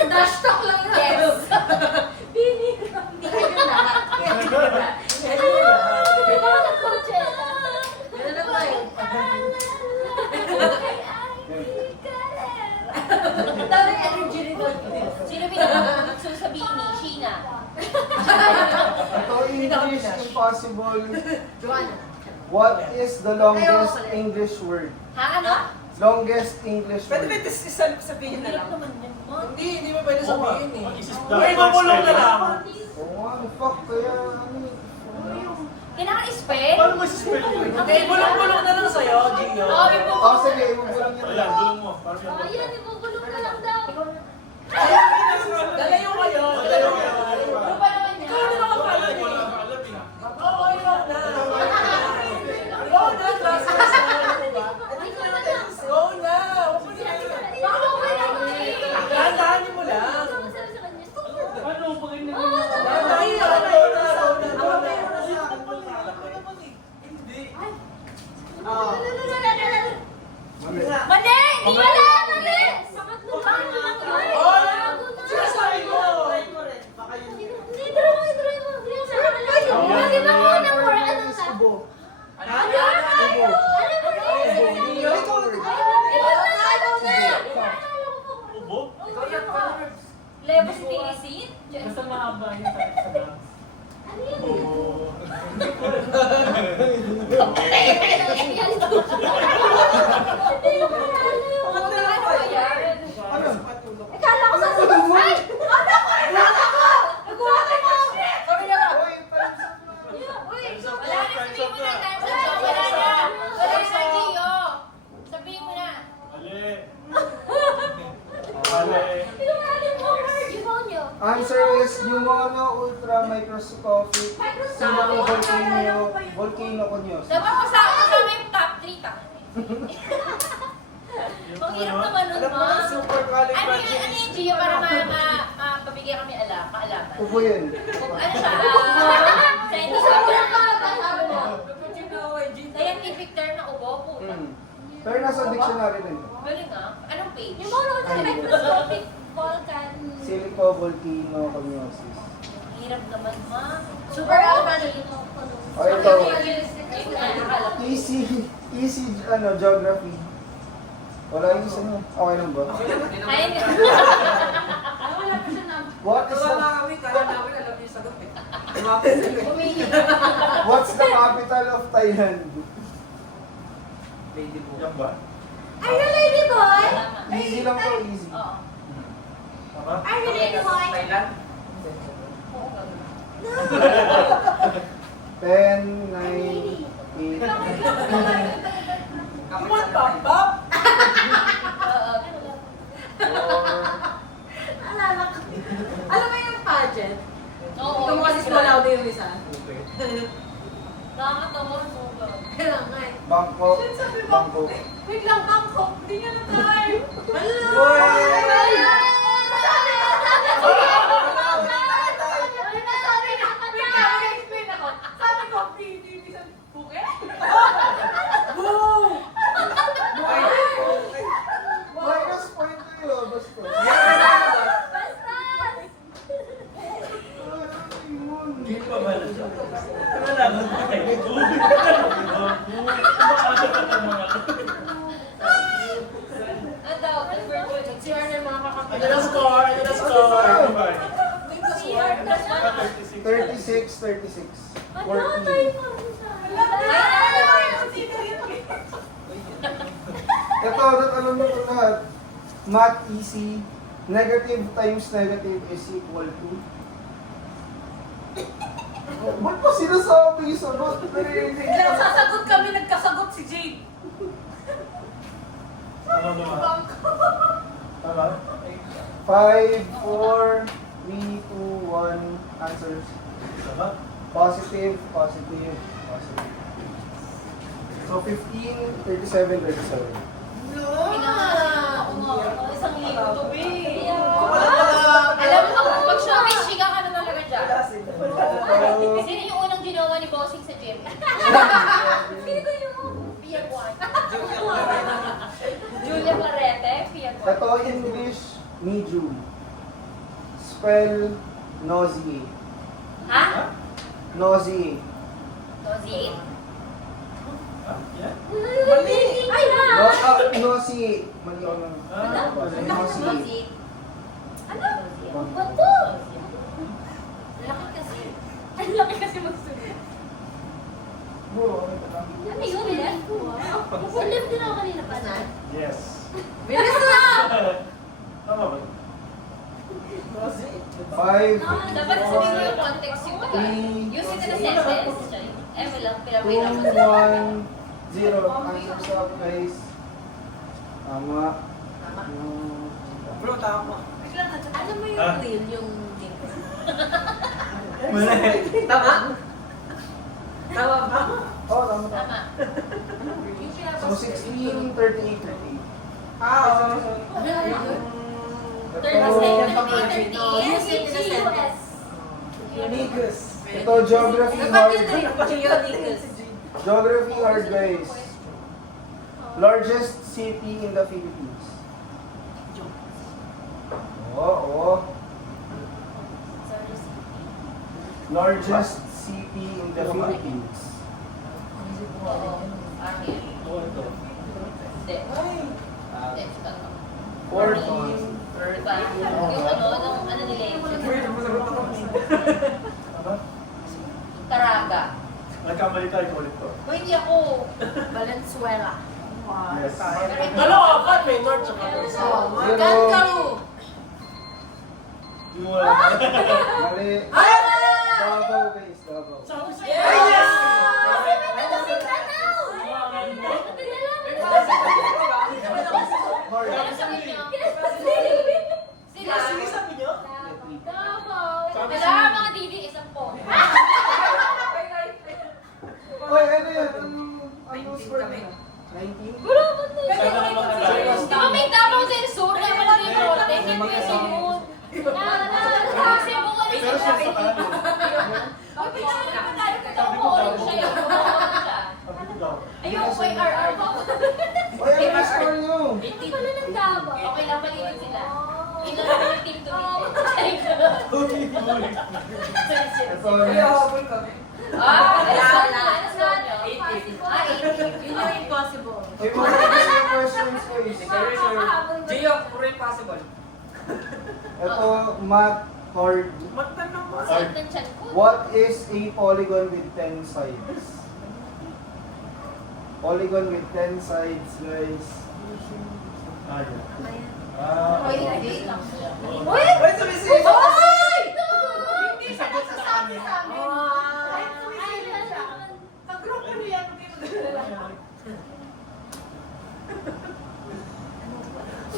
Dash talk lang na. Yes. Bini. Hindi kayo lahat. English Impossible. Joanna. What is the longest English word? Ha, ano? Longest English Pwede word. ba sabihin na lang? Hindi mo pwede sabihin eh. Uy, mamulong na lang. Oo nga, fuck, kaya ano eh. Kailangan i-spell? Paano mo si-spell yun? Okay, bulong-bulong na lang sa'yo, Gio. Oo, yung po. Oh, sige, ibubulang niya Ayan, lang. gulong mo. Parang yan. Oh, yan, ibubulong na lang daw. Dalayo kayo. Dalayo kayo. Ano ba naman Ikaw na nakakala Wala eh. ka alam eh. Oo, ikaw na. Go na, class. Go na. Huwag mo na. Dahan-dahanin mo lang. Ano, pag hindi mo Dahan-dahanin lang. Go na, go na, go na. Hindi. Mali. Mali! Hindi wala! Mali! Pangatlo ba? Oy! Sinasabi mo. Hindi, try mo. Lagi ba mo ng word? Ano ka? Ano? ubo? Lebos tinisin? Basta mahaba yun sa dance. Ano yun? Oo. Ano? Akala ko sasagot mo. Ay! Ano ko rin ako? Nagulat ako! Sabi na ba? Uy, time's up na. Uy, wala na, sabihin mo na. Time's up. Wala na. Wala na, Gio. Sabihin mo na. Mali. Mali. Answer is Pneumono Ultra Microscopic Silico Volcano Coniosis. Dapat kasama yung top 3 ka. Ang hirap naman nun, Alam mo, ma. super Ano yung Gio para mapabigyan kami kaalaman? Upo yun. Ano siya? Scientific term na sabi mo. Scientific term na ubo, puta. Pero nasa dictionary rin. Galing ah. Anong page? Yung mga microscopic volcan. Silico Volcano Coniosis. Hirap naman, ma. Super O ito, Nakakala ko. easy geography. Wala yung isa niya. Okay lang ba? Ayun nga. What is the, kami, kaya namin alam yung sagot eh. what's the capital of Thailand? Yan ba? Are you lady boy? Easy lang to, easy. Oo. Tama? Are you lady boy? 10, 9, 8, Come on, Pop! 4, Alala ko. Alam mo yung pageant? Oo. Ikaw mo kasi small out yung isa. Nakakatawa mo ba? Kaya nga eh. Bangkok, Bangkok. Wait lang, Bangkok. Hindi nga na tayo. Sabi ko, PDB sa Phuket? Boom! Minus point to yun, basta. Hindi pa ba na siya? Wala na tayo. Ano daw? Nag-CR na yung mga kakapit. Ano na score? Ano na score? 36, 36. 14. Ito, alam mo ito lahat. Math easy. Negative times negative is equal to... Ba't pa sinasabi yung sagot? Sasagot kami, nagkasagot si Jade. Tama ba? Tama? 5, 4, 3, 2, 1. Answers. Tama? Positive, positive, positive. So 15, 37, 37. Isang libo, babe. Alam mo, pag showbiz, chika ka na talaga dyan. Sino yung unang ginawa ni Bossing sa gym? Sino yung Pier 1? Julia Clarete, Pier 1. Ito English, medium. Spell nauseate. Ha? Nauseate. Nauseate? Yan? Mali! Ay, ha? Nauseate. Mali ako lang. Nauseate. Nauseate. Ano? Ba't to? Laki kasi. Ay, Ang laki kasi magsunod. Bro, okay ka lang. Ano yun? Left? Wow. Left din ako kanina pa na. Yes. Bilis na! Tama ba? 5, Dapat sabihin mo yung context yung use it in a sentence. Eh, wala. 2, Pinapahirapan 1, 0. Answers up, guys. Tama. Bro, tama. Ano mo yung Ah. real, yung link? Mali. Tama? Tama ba? Oh, tama. Tama. So, 16, 38, 38. Ah, Use it in a sentence. Unigus. Ito, geography Dapat yun rin. hard. Unigus. Geography hard, guys. Largest city in the Philippines. Oo. Largest city in the Philippines. Oo. Parang yun. Oo, ito. Hindi. Hindi. Ito. 14. Diba? Yung ano nila yung Caraga. Nagkamali tayo, ulit to. O hindi ako. Valenzuela. Yes. Ano, apat may north sa Oh, Zero. Magkano? Yung wala. Mali. Ay! Davao, guys. Davao. Yes! Hard. Ano sabi niyo? Sila. Sige, sabi niyo? Wala mga didi, isang po. Oy, ano yan? Ano score na? 19? Di ba may Davao din? Sur na wala rin yung rote. Hindi ko yung sinun. Kasi mo ka rin Pero siya. sa ano? Pag pinakita naman tayo, tumulong siya yung tumulong siya. Sabi ko daw. Ayun, may RR ba? Oy, ano yung score nyo? Hindi pala ng Davao. Okay lang, maliit sila. Ilan na yung team to Ito, next. Ah, Wala. Ah, 80. Yun yung impossible. May mga additional questions, guys. Gio, puro impossible. Ito, math hard. Magtanong mo. Saan ng chan ko? What is a polygon with 10 sides? Polygon with 10 sides, guys. Ah, yeah. Hoy, Ah, hindi lang. Wait, sumisisi! Hindi sagot sa amin. Pag-group ko yan,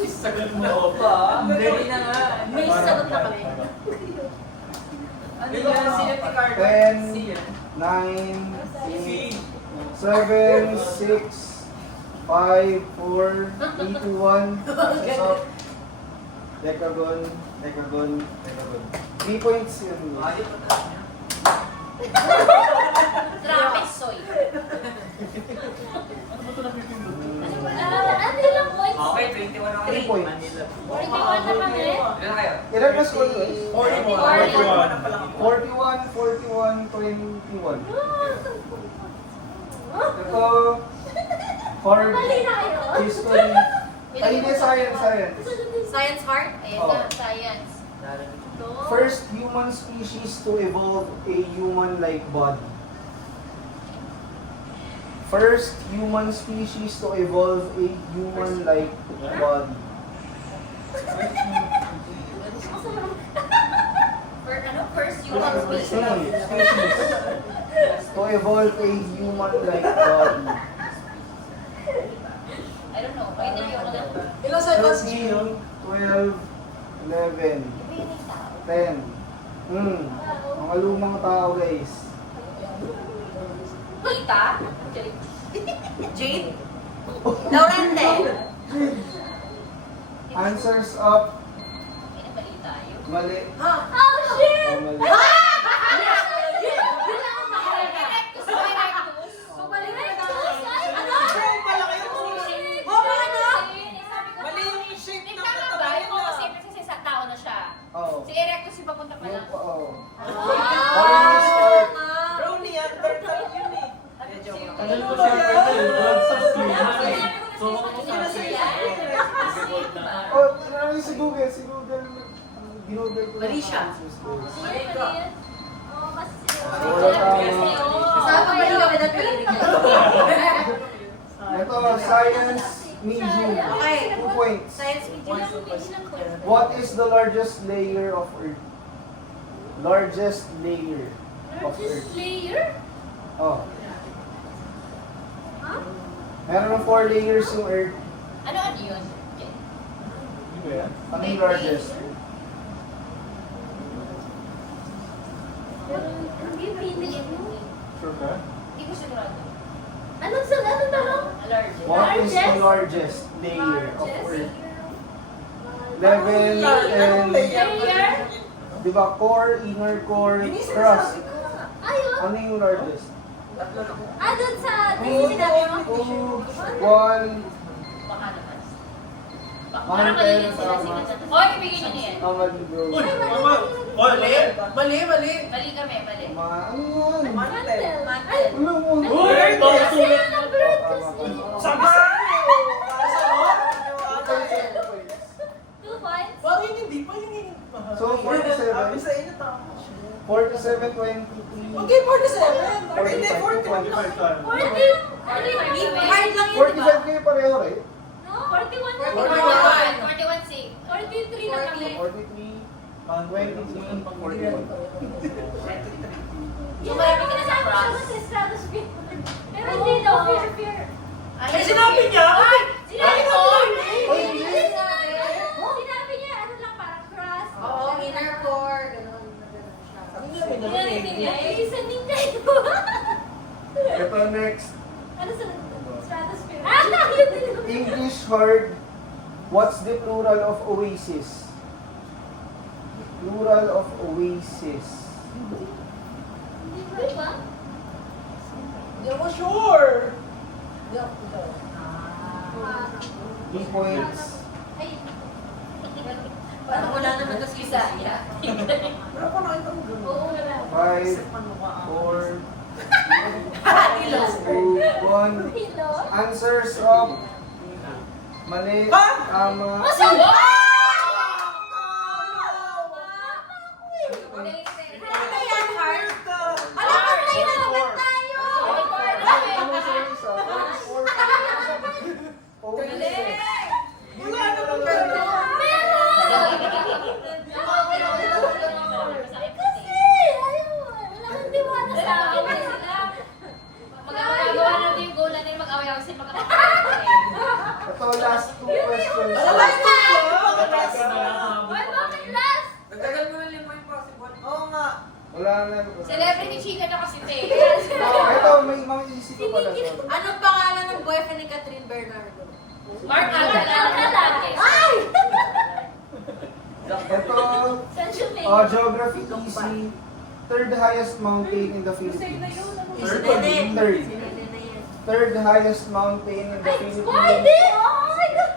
sagot mo pa. Dali na nga. May sagot na kami. Ano yan? Sino si Cardo? 10, Siya. 9, Si 8, 7, 6, 5, 4, 3, 2, 1. Answers up. Decagon, decagon, decagon. 3 points yun. Ayun pa tayo. Trapezoid. Ano ilang points? Okay, 21 na kami. 3 points. 41 na kami. Ilan na kayo? Ilan na score guys? 41. 41, 41, 21. Ito, hard Mali na kayo. history. Ay, hindi, science, science. Science heart? Ayan Oh. na, science. First human species to evolve a human-like body. First human species to evolve a human-like body. First human species. Species. To evolve a human-like body. I don't know. Pwede yung ano. Ilang seconds, 13, Gio? 12, 11, 10. Mga lumang tao guys. Kita? Jade? Laurente? Answers up. May nabali tayo. Mali. Ha? Oh, shit! Oh, mali. Erectus o erectus? Pabalik na Ano? Bro, pala kayo. Oh, ano? Mali yung shape ng Tama ba? Yung mga kasi sa tao na siya. Oo. Si erectus yung papunta pa lang. Oo. Ah! Orange start. Bro, Neanderthal yun eh. Ano ko siya pwede? Blood sa skin. So, Oh, ano si Google? Si Google. Ginugol ko. Mali siya. Answers, guys. Mali yan. Oo, kasi sila. Wala tama. Sama ba yung kami dati? Ito, science medium. Okay. 2 points. Science medium. What is the largest layer of Earth? Largest layer of Earth. Layer? Oh. Meron ng 4 layers yung Earth. Ano yun? Ano yung largest? Hindi yung pinili mo. Sure ka? Hindi ko sigurado. Anong tanong? Allergic. What is the largest layer of Earth? Level and... Layer? Di ba? Core, inner core, crust. Ayun. Ano yung largest? Doon sa... Doon sinabi mo? 2, 1, Baka naman. Parang Mantel, malinis sila tama. sikat. Hoy, ibigay nyo niyan. mali bro. Uy, mama. Mali. Mali. Mali kami, mali. Ano yan? Mantel. Mantel. Ano mo? Uy, Kasi bakit? ang bird kasi. Sabi sa iyo. 2 points. Bakit hindi pa yun? So, 47. sa inyo tama. 47, 23. Okay, 47. Hindi, 45, 45. 40. Hard lang yun, di ba? 45 kayo pareho rin? No, 41 na. 41, 41, 6. 43 na kami. 43, 23, 41. So, marami ka na sa Sabi cross. siya sa stratosphere. Pero hindi daw, fear. Ay, sinabi niya? Sinabi ko! Ay, hindi. Sinabi niya, ano lang, parang cross. Oo, inner core. Ganun siya. Isa ninja ito. Ito next. Ano sa stratosphere? Yun din. English hard. What's the plural of oasis? Plural of oasis. Di ba? Hindi ako sure. 3 points. Ay, Parang wala naman kasi isa. Pero pa nakita mo gano'n. oo wala. 5, 4, 2, 1. Hello? Answers of mali, tama. Masama! Ano yan, hard? Alam mo, tayo na naman tayo. Ano sa isa? 4, Wala naman gano'n. Kasi, ayaw, wala kang diwata sa akin. Mag-away-gawa na yung goal natin, mag-away-away sila mag-away. Ito, last 2 questions. Bakit last? Nagtagal mo na 5 impossible. Oo nga. Wala na. Celebrity chika na kasi te. Ito, may mga isip ko pala. Anong pangalan ng boyfriend ni Catherine Bernardo? Mark Alcalá. Ay! Ito, Sensual geography easy. Third highest mountain in the Philippines. Third. Third highest mountain in the Ay, Philippines. pwede! Oh my God!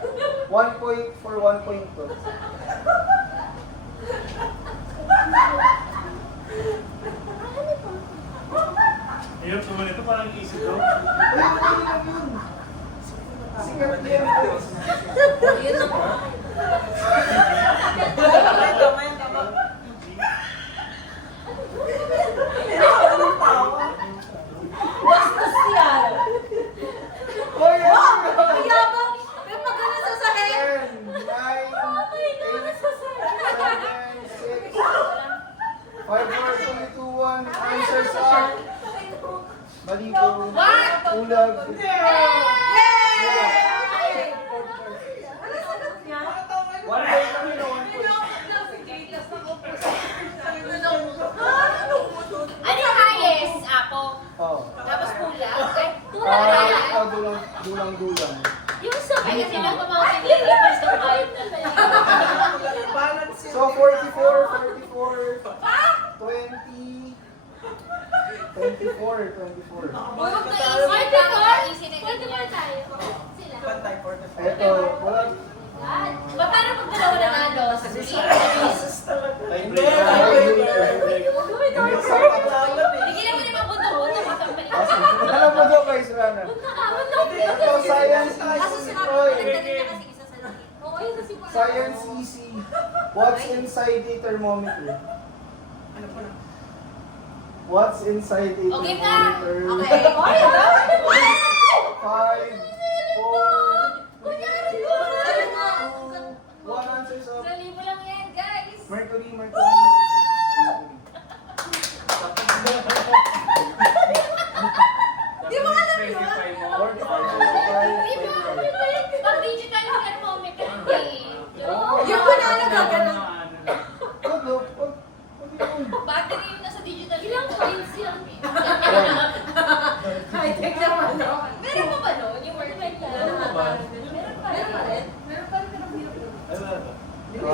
1 point for 1 point to. Ayun, tumalit ito parang isip ko. Ayun, ayun lang yun. Sikat yan. Yun ang bastos yan. Hoy, Wow! Ang yabang! May pagkana sa sahig! 10, 9, 8, 7, 6, 5, 4, 3, 2, 1. Answers are mali po. Ulag. Yay! Ano sagot niya? 1 point kami na 1 point. Ano yung highest? Apo. Oh. Tapos pula. Ay, Dulang-dulang. Yung sa ay kasi lang pamangkin niya. First of all. So 44, 44, 20, 24, 24. Huwag na easy. Dapat easy na 44 ganyan. tayo. Sila. Eto, wala. Ba, paano pag dalawa nanalo? Sa Bigyan mo naman bunto-bunto. Ano po daw guys, Rana? Ito, science Kaso easy. sinabi ko, Oy. nagdaling niya kasi isa sa laki. Oo, yun kasi wala. Science easy. What's inside the thermometer? What's inside a Okay na. thermometer? Okay. 5, 4, 1 answers up. 1,000 lang yan, guys. Mercury. Di ba alam yun? 45, 45. Pag digital yung thermometer, Yung banana gagano. Good, no? battery yung nasa digital. Ilang points yan? High-tech naman, no? Meron pa ba no? Yung word like that? Meron pa rin. Meron pa rin pero Ito,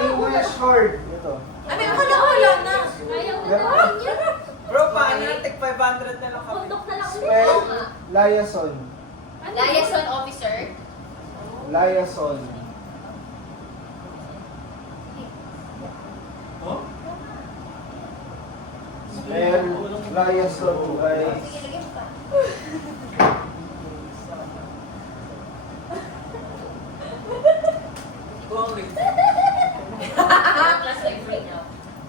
English word. Ito. Ano yung wala na? ayaw na namin yun. Bro, paano? Tig 500 na lang kami. Bundok na lang Spell liaison. Liaison officer. Liaison. Oh? Spell liaison, guys. Sige, lagyan mo pa. Plus like free now.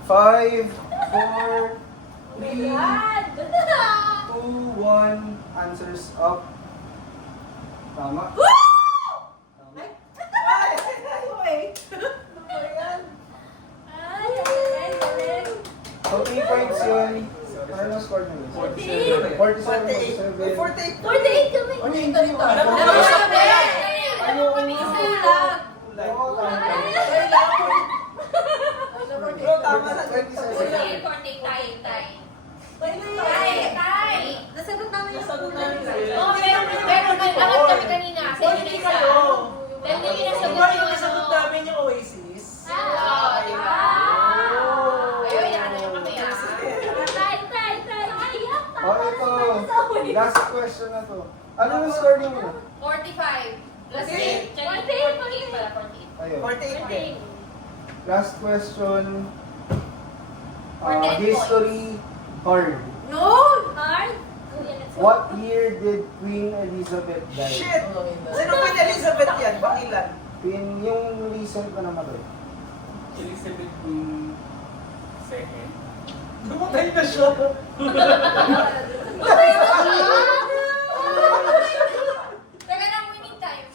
5, 4, 3, Yan! 2, 1. Answers up. Tama. Wait. Ay, galing, galing. So, 3 points yun. Ano na score na yun? 47. 47, 47. 48. 48 kami. Ano yung hindi mo? Alam mo Ano? na sabi. Ano? Kulang. Oo, tama. Bro, tama na. 27. 48, tay. Tay. Tay! Nasagot namin yung Nasagot namin sa'yo. Oo, pero naglakat kami kanina. Sa inyo na isa. Dahil hindi nyo nasagot Diba yung yung nasagot ano. namin yung Oasis? Oo, di ba? Ayun, yan na yung kami ah. Tay, tay, tay. Ayak. Oh, ito. Last question na to. Ano yung score niyo muna? 45. Plus 8. 48 pala, 48. Ayun. 48 din. Last question. 10 History card. No! Hard. Kuya, let's go. What year did Queen Elizabeth die? Shit! Sino Queen Elizabeth yan? Pangilan? Queen, yung recent na namatay. Elizabeth Queen II. Namatay na siya. Taga lang winning time.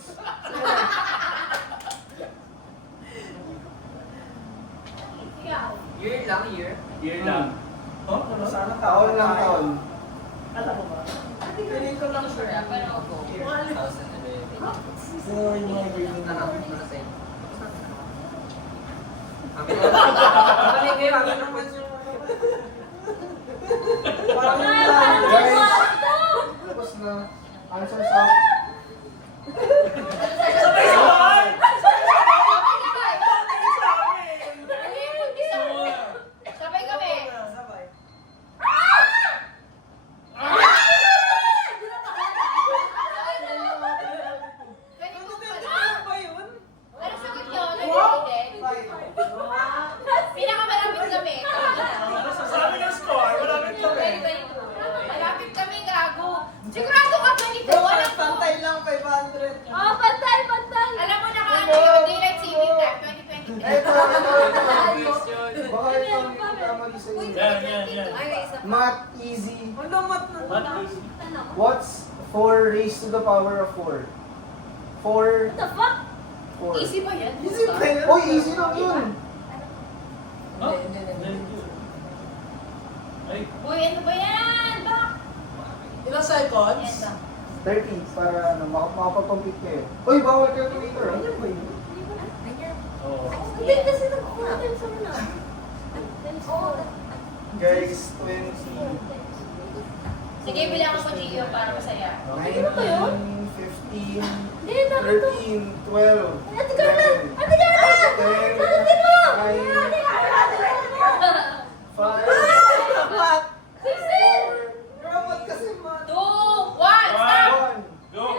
Year lang, year. Year lang. Oh, sana Taon lang taon. Alam mo ba? Feeling ko lang Sure ah, pero go. Parang Guys, tapos na. Answers up. sabay sabay! Sabay kami. Sabay. Pwede mo pa. Ano ba yun? Ano sagot nyo? Wow! Nag-edit? Pinakamalapit kami. Sabi ng score, malapit kami. 2022. Malapit kami, gago. Sigurado ka 22. Bro, Alam ko. pantay lang 500. Oh, pantay, pantay. Alam mo na kung ano yun. Daylight saving time. 2023. Ito. Baka ito ang kamali sa inyo. Yan. Ay, may isa pa. Math easy. Ang lamat na. What is What's 4 raised to the power of 4? 4, What the fuck? 4. Easy ba yan? Easy pa yan. Uy, easy lang yun. Huh? Ay, Uy, ano ba yan? Bak? Ilang Yan seconds? ba? 30 para ano, makapag-compete kayo. Uy, bawal calculator. Ano ba yun? oo. Hindi kasi nagkukuha tayo sa mga. Guys, 20. Sige, bilangan ko Gio para masaya. 19, 15, Hindi, dapat to. 13, 12, Ate Carla! 11, Ate Carla! 10, Ate mo! 9, Ate Carla! 5, Dapat. 4, Dapat kasi man. 2, 1, stop! 1. Go!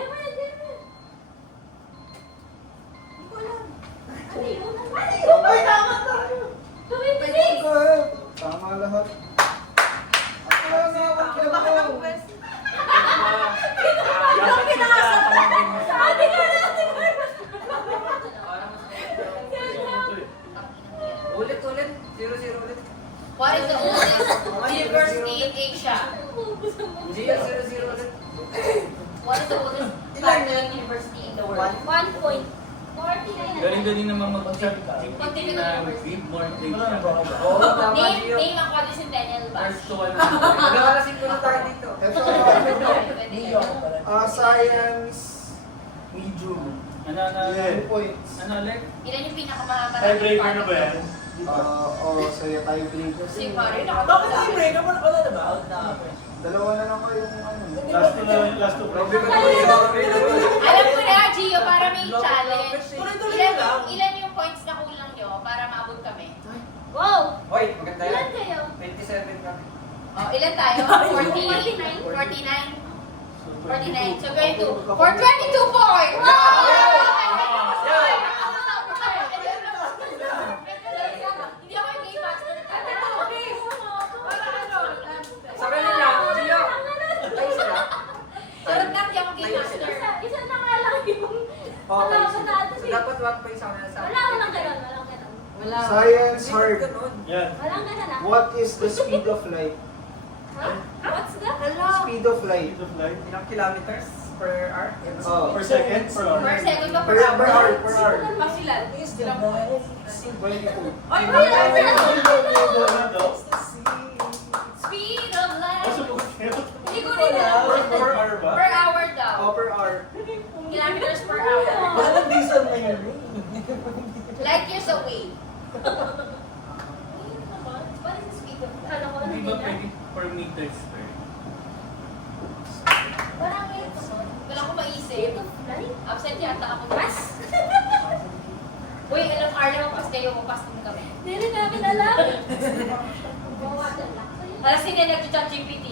Ay, tama tayo. Go ahead. Tama lahat. Ako lang nga, wag Baka lang ng ako. quest. Dapat sila palangin mo. Ate Carla! Ate Carla! Ulit, 0-0 ulit. What is the oldest? Mga university in Asia? What is the oldest Catholic university in the world? 1.49. Galing-galing naman mag-usap. Continue Na na big more things. Name ang quadricentennial ba? First one. Ito, science, medium. Ano, 2 points. ano ulit? Ilan yung pinakamaraming Tiebreaker na ba yan? Sa'yo tayo breaker. Si Mario, Bakit hindi break? Wala na ba? Dalawa na lang kayo kung ano. Last two. Alam ko na, Gio, para may challenge. Tuloy-tuloy Ilan, lang. ilan yung points na kulang nyo para maabot kami? Wow! Hoy, maganda yan. Ilan kayo? 27 kami. Oh, ilan tayo? 49? 49. So, going to, for 22 points! Hindi ako yung game master. Sa kanila, Gio. Sarap lang, hindi ako game master. Isa na nga lang yung... Okay. Wala ko natin So, eh. dapat 1 point sa kanila sa Wala ko lang ganun. Walang ganun. Science hard. Yan. Walang ganun ah. What is the speed of light? What's that? Speed of light. Speed of light. ilang kilometers per hour? Oh. Per second? Per hour? Per second ba? Per hour, per hour. Pasilan. 22. Ay, Wala na. Speed of light. Hindi ko Per rin alam. hour ba? Per hour daw. Oh, per hour. Kilometers per hour. Parang diesel na yun. Light years away. What is the speed of light? Kala ko Hindi hindi ba na. pwede per meters per? Parang ito. Wala akong maisip. Speed of light? Absent yata ako. Pas? Uy, alam Arla, pas kayo, pas din kami. Hindi rin namin alam. Bawasan lang. Alas hindi nag-chat GPT.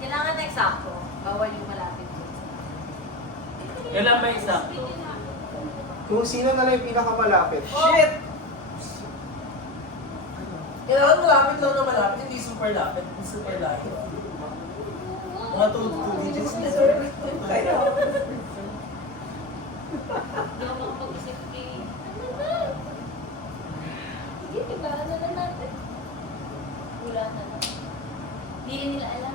Kailangan na eksakto. Bawal yung malapit. Kailan ba eksakto? Kung sino na lang yung pinakamalapit. Shit! Kailangan malapit lang na malapit, hindi super lapit, hindi super layo. Mga 2 digits na sir. Hindi ako makapag-isip kay... Hindi, diba? Ano na natin? Wala na lang. Hindi rin nila alam.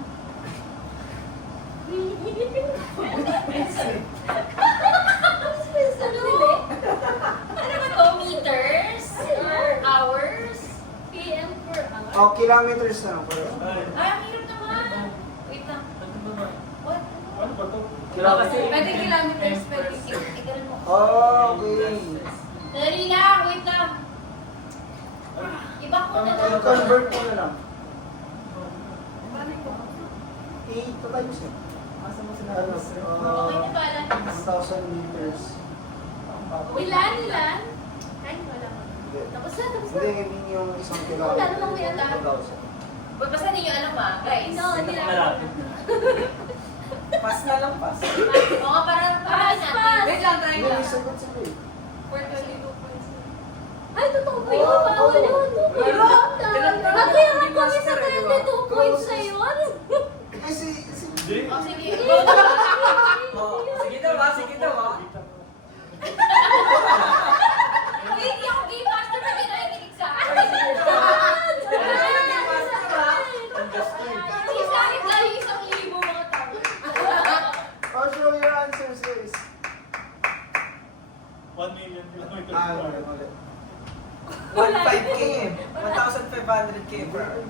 Ano? Ano ba to? Meters? Or hours? PM per hour? Oh, kilometers na lang per hour. Ay, ang hirap naman. Wait lang. Ano ba ba? What? Ano ba ito? Pwede kilometers, pwede. Ganun mo. Oh, okay. Dali lang, wait lang. Iba ko na lang. Convert mo na lang. 8 times eh. Ano? Okay na pala. 1,000 meters. Ilan? Ilan? Ay, wala ko. Hindi. Tapos na, tapos na. Hindi, I mean yung isang Wala kilometer. namang may alam. 2,000. Ba't basta ninyo alam guys? No, hindi lang. Malapit na. Pas na lang, pas. Oo nga, para natin. Wait lang, try Hindi, lang. may sagot sila eh. Ay, totoo ba yun? Bawal yun. Nagkira kami sa 22 points na yun. Kasi, Hindi. Oh, sige. Oh, sige daw ha, sige daw ha. Wait, hindi ako game master na kinakinig sa akin. Isa akin tayo 1,000 mga tao. oh, show your answers guys. 1 million kilometers per Ah, hour. ulit. 1,500 km. 1,500 km per hour.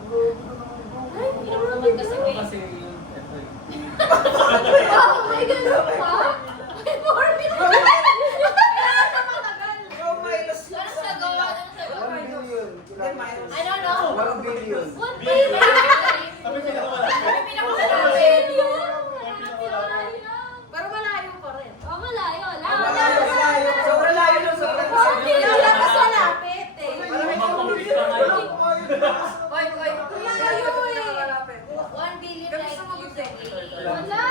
Ay, Hirap naman kasi Ito wait. kasi yung ito eh. wow, may ganun pa? May more Oh, minus Ano sagot? Ano sagot? 1 billion kilometers. I don't know. 1 billion. What ba May yun? Sabi pinakamalapit. May pinakamalapit. Pero malayo pa rin. Oh, malayo. Malayo, malayo. Sobrang layo lang, sobrang Hindi layo. lang lang mas malapit eh. Makomplete ka ngayon. Oy, oy. Malayo eh. 1 billion light years away. Wala.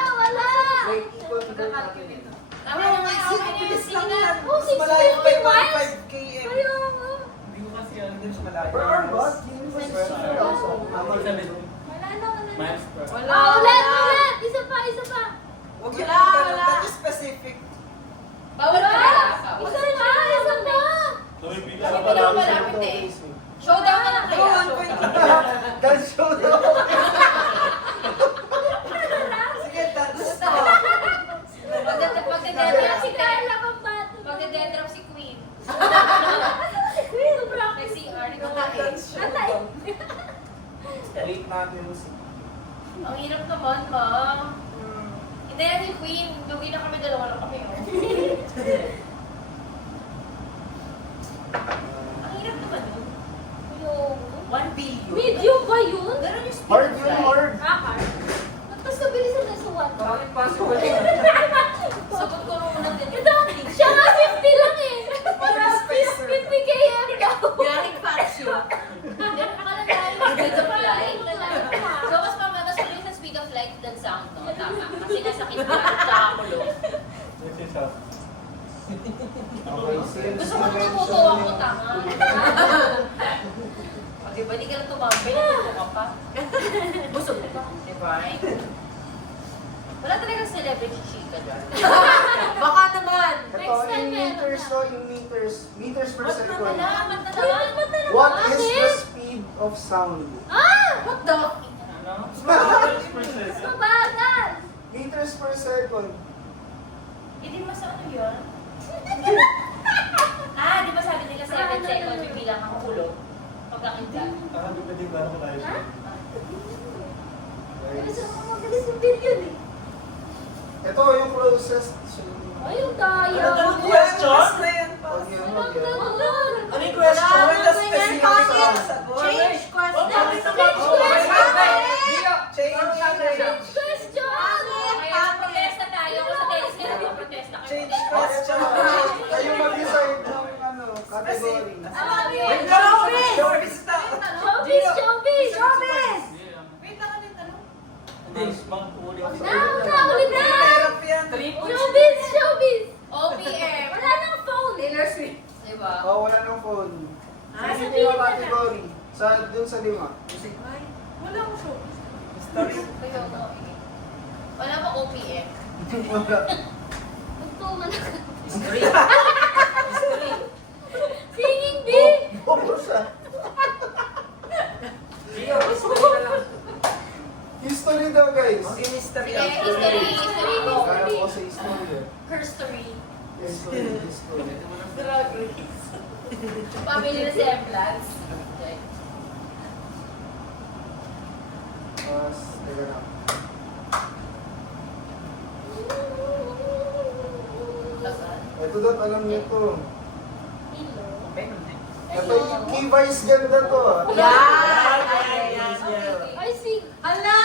Wait, i-convert natin. Tama na nga, okay na yun. Sige na. Oh, Mas malayo pa yung 650 1,500 km. Kaya nga. Hindi ko kasi alam. Hindi mas malayo. Per hour ba? Hindi ba Per hour. Tama Sabi, yun. Wala na, wala na. miles per hour. Wala. Ulit. Isa pa. Huwag yun Wala, ang wala. that is specific. Bawal ka na. Isa pa. So, may Sabi pinakamalapit. pinakamalapit eh. Show Dance show daw. Sige, gusto. Magdededrop si Carla Pampato. Magdededrop si Queen. Queen, sobrang Nag-CR. Atay. Late natin yung music. Ang hirap naman, ma. Hindi yan si Queen. Lugi na kami, dalawa lang kami. Oh. Ang hirap naman yun. Yung... 1 billion. Medium ba yun? Ganun yung speed Hard of yun, light. hard. Hard. Tapos kabilisan na sa one. Bakit possible? Sagot ko nung unang din. Ito, siya nga 50 lang eh. Spacer. 50 km daw. Yaring patch yun. Hindi mo pala dahil sa speed of light. So, mas sabihin sa speed of light than sound, no? Tama. Kasi nasa kitna at saka kulong. Okay, since Gusto mo you tumuto ako, tama. Di ba, di ka na tumambay, natuto ka pa. Busog ka. Di ba? Wala talagang celebrity chika dyan. Baka naman. Ito, Next time in meron meters na. to, in meters per Ba't second. naman naman na Uy, naman? ba't na naman? What is the Bakit? speed of sound? Ah! What the? Ano? Mabagal! Meters per second. Hindi mo sa ano yun? Di ba sabi nila 7 seconds yung bilang ang ulo? Pagkakita. Ha? Guys. Magalis yung billion eh. Ito yung closest. Ay, yung tayo. Ano question? Na yan pa. Pag yan, Ang pag yan. gano'n. Ano yung question? Wala May naman yan, specific bakit? sa sagot. Change question. Change Question! Kaya protesta tayo. Kung sa tennis ka nagpaprotesta kayo. Change question. Kayo mag-decide ng ano, category. Showbiz! Showbiz na. Showbiz! Showbiz! Showbiz! Wait, ako din tanong. Hindi, bang ulit. Ulit na! Hirap yan. Showbiz! Showbiz! OPM. Wala nang phone! Taylor Swift. Diba? Oh, wala ng phone. Ah, Sige sabihin yung na category. Dun sa 5. Ay, Wala akong show. Story. Kayo mo. Wala ba OPM? Tugtungan na. History. History. Singing bee! Bobo siya. Gio, history na lang. History daw, guys. Okay, mystery. Sige, history. History. Kaya ko sa history. Herstory. History. Drag race. Family resemblance. Okay. Teka lang. Asan? Ito daw, alam niyo to. Hello. Ito yung key vice ganda to ah. Yan! Ay, sing. Hala!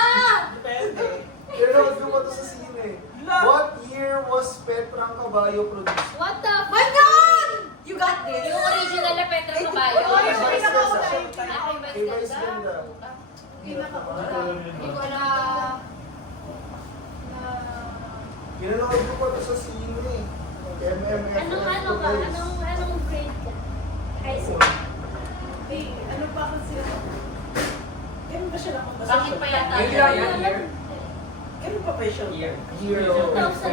Depende. Pinanood ko pa to sa sine. What year was Petrang Caballo produced? What the My God! You got this! Yung original na Petra Caballo. Key vice ganda. Ako Key yung vice ganda. ganda. Hindi ko na... Pinanood ko pa to sa sine. MMF. Anong ka? Anong grade ka? High school. Hey, ano pa kasi ako? Kailan ba siya nakapasa? Bakit pa yata? Year yan, year. Kailan pa pa yung show? Year. Year. Oo, kasi,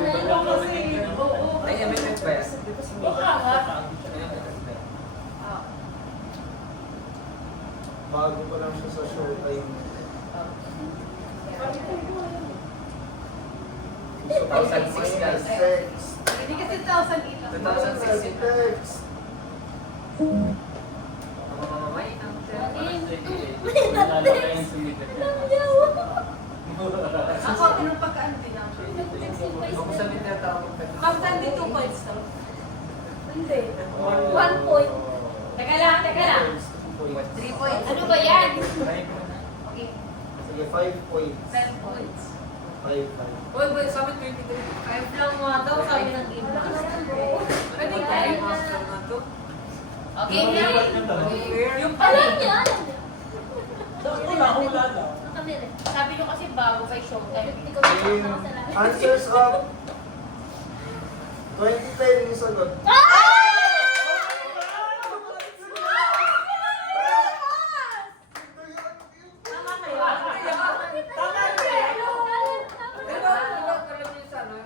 oo. Ay, MMF ba yan? Baka nga. Bago pa lang siya sa showtime. 2006 guys. Text. Hindi kasi 2008 ako. 2006 yun. Text. Ako, ano pagkaan din ako? Kung sa mga tawag ka. Kapag 2 points to. Hindi. 1 point. Teka lang, teka lang. 3 points. Ano ba yan? Okay. Sige, 5 points. 10 points. 5. Uy, boy, sabi 23. 5 lang mga daw, sabi ng game master. Pwede Ay, tayo. master na to. Okay, game. Yung Alam niya, alam niya. Hula lang. Ang kami rin. Sabi nyo kasi bago kay showtime. Ikaw na Game. nakasalanan. Answers of 2010 yung sagot. Tama na yun. Tama na yan. Pero, alam niyo sa ano?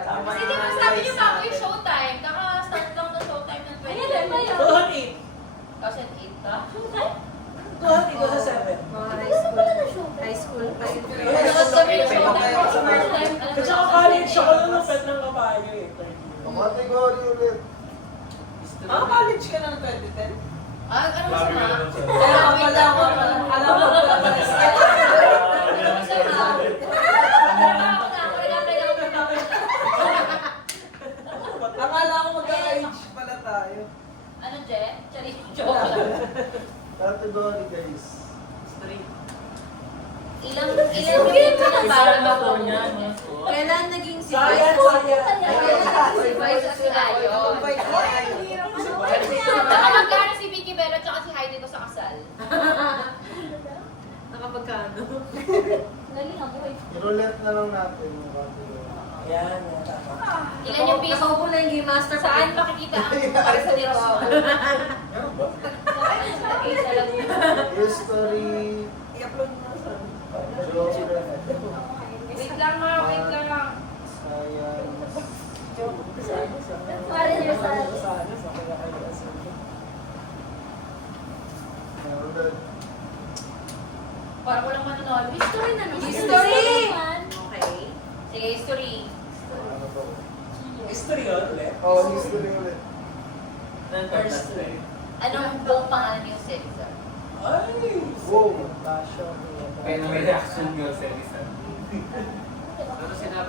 Tama. Kasi di ba sabi nyo bago yung showtime? Kaka-start lang ng showtime ng Ayan, ba 2010. yan? 2008. 2008 ka? 2007. Category ulit. Ah, college ka na ng 2010? Ah, ano masama? Alam mo pala. Alam mo pala. Akala ko magka-age pala tayo. Ano, Je? Charis, joke lang. Category guys. Ilang para Score niya, mga score. Kailan naging si Sayang, Vice? sayang. Si Vice at si Ayo. Baka magkano si Vicky Bella at si Heidi ko sa kasal. Nakapagkano? Dali na, boy. Roulette na lang natin yung category. Yan, yan, tama. Ilan yung piso? Nakaupo na yung Game Master. Saan makikita ang para sa dito? Meron ba? Isa lang yun. History, I-upload mo na sa geography, Wait lang ma, wait lang. science, Para niya sa meron. Parang walang manonood. history na naman. History! Okay. Sige, history. Ano ba? history yun ulit. Oh, history ulit. First Anong buong pangalan ni Jose Rizal? Ay! Wow. May reaction girl sa Elisa.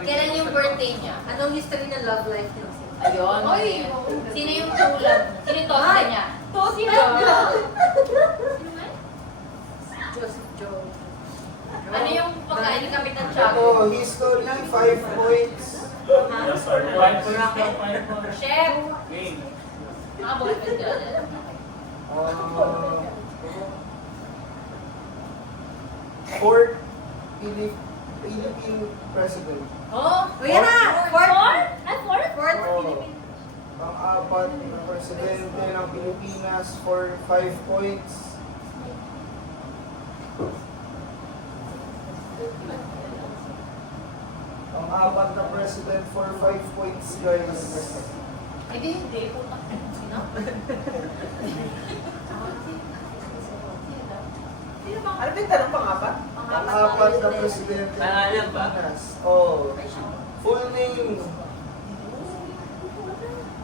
Kailan yung birthday niya? Anong history ng love life niya? Ayun. Ay! Sino yung tulad? Sino yung tosta niya? Tosi na. Joseph Joe. Ano yung pagkain ni Kapitan Tiago? Ito, history, 5 points. Chef! Game. Mga boyfriend ka dyan. Fourth Philippine President. Oh! O yan na! Fourth! Fourth? Fourth Oh. Philippine. Pang-apat na presidente ng Pilipinas for 5 points. Pang-apat na president for 5 points, guys. Hindi, hindi. Sino? Ano ba yung tanong pang-apat? Pang-apat na presidente ng Pangalan ba? Pilipinas. Oh. Full name.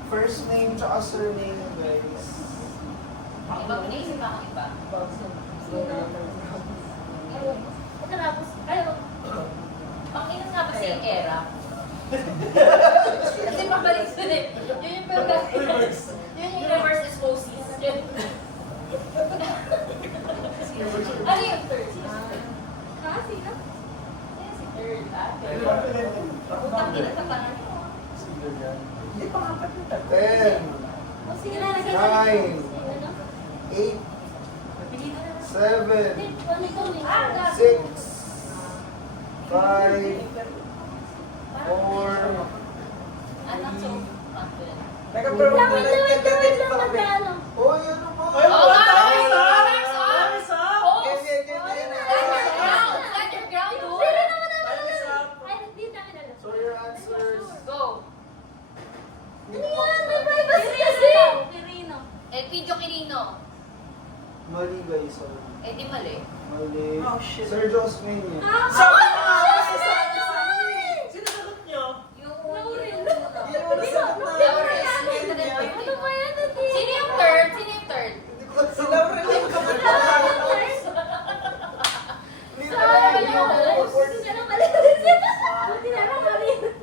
First name tsaka surname, guys. Iba pinaisip ako iba. Tapos, ayaw. Pang-inom nga ba si Era? Kasi pabalik sa din. Yun yung reverse. Yun yung reverse osmosis. Ano yung third? Ha? Sino? Si third. Utang ina sa pangalan. Hindi pang-apat yung tanong. 10, O, sige na. 9, Ano? 8, 7, Ano ito? 6, 5, 4, Anak so confident. Teka, pero Lang, nag-entertain pa kami. magkano? oh, yun na ba? Oo nga! Time's up! Time's up! Time's up! Oh! Game, game, game. Stand your ground! Stand your ground, dude! Sino naman naman? Time's up! Ay, hindi namin alam. So your answers. Go! Ano yan? May privacy kasi! Pirino. Elpidio Quirino. Mali, guys. Sorry. Eh di mali. Mali. Oh, shit. Sir Josmania. Sabi nga! Sabi sa amin! Sinasagot niyo? Yung... Laurel. Hindi mo nasagot na. Laurel. Ano ba yan? Sino yung third? Sino yung third? Si Laurel yung kapatid.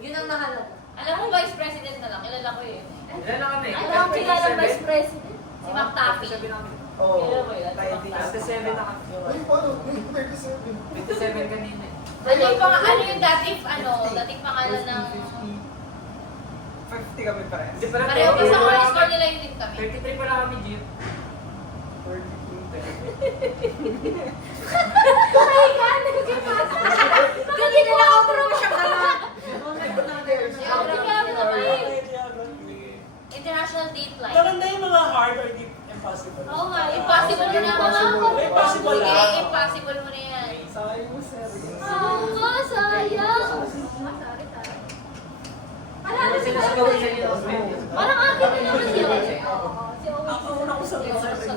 Yun ang nakalap. Alam mo, Vice President na lang. Kilala ko yun. Ilan na kami? Alam ko kilala ng Vice President. Si Mac Taffy. Oh. Kilala ko yun. Si Mac Taffy. 27 na kami. Ay, paano? 37. 27 kanina eh. Ano yung dating pangalan ng... 50 kami pa rin. Hindi pa Pareho ba sa mga score nila yun din kami? 33 pa lang kami, Jeep. Kasi nila ako pero siya kalat. International date line. Maganda yung mga hard or deep impossible. Oo nga, impossible mo na mga. Impossible Sige, lang. impossible mo na yan. Sayang mo, sir. Ah, sayang. Parang Sino sa gawin sa inyo? Parang akin na naman yun. Si Owen. Ako una ko sa Ikaw sir. sa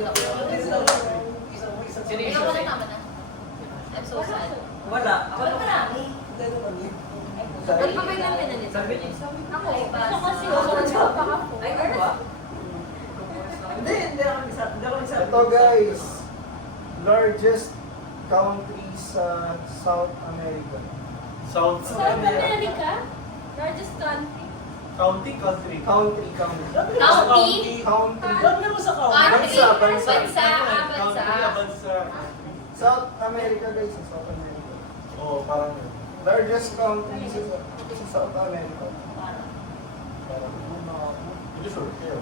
Sino yung Ikaw isa? na tama na. I'm so sad. Wala. Wala marami. Hindi naman yun. Ano pa ba yung namin na nito? Ako, Basta. ako kasi ako pa ako. Ay, ano ba? Hindi ako isa. Ito guys, largest country sa South America. South South America? Largest country? Country, country. Country. County? Country. Ba't meron sa kawan? Country? Bansa. Bansa. Bansa. South America guys, sa South America. Oo, parang yun. Largest country sa South America. Hindi sure. Kaya.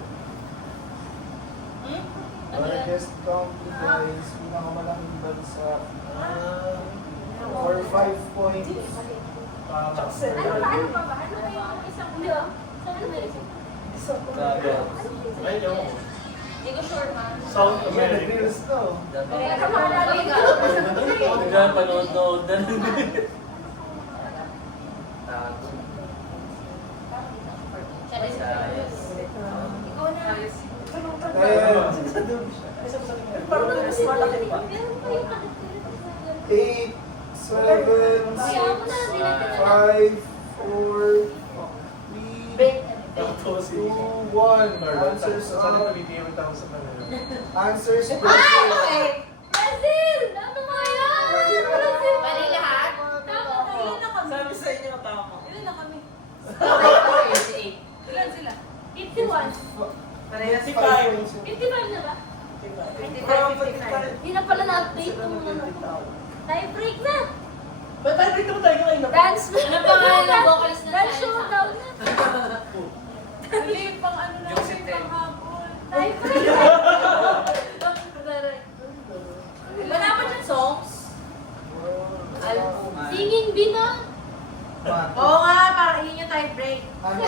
Largest country guys, pinakamalaking bansa. For 5 points. Ano pa ba? Ano pa yung isang ulo? South America? Ay, yung Hindi ko sure, ma. South America. News to. Kaya ka mahalaga. Nagpanood-nood na lang. Ikaw na. Ayan. Parang mas malaki pa. Meron pa yung country. 8, 7, 6, 5, 4, 3, 2, 1. Answers Sana up. pabibigyan mo sa kanila. Answers Ay, Brazil. okay. Brazil! Ano ba yan? Brazil! Mali lahat? Ilan na kami? Sabi sa inyo tama. Ilan na kami? Ilan sila? 51. Parehas 5 points. 55 na ba? Hindi na pala na-update yung ano. Tie break na! Ba't tayo dito tayo ngayon? Dance Ano pangalan ng vocalist na Dance tayo? showdown na! Hindi, pang ano namin, pang hapon. Tie break! Wala pa dyan songs? Singing bee na! Oo nga, parang yun yung tie break. Ano?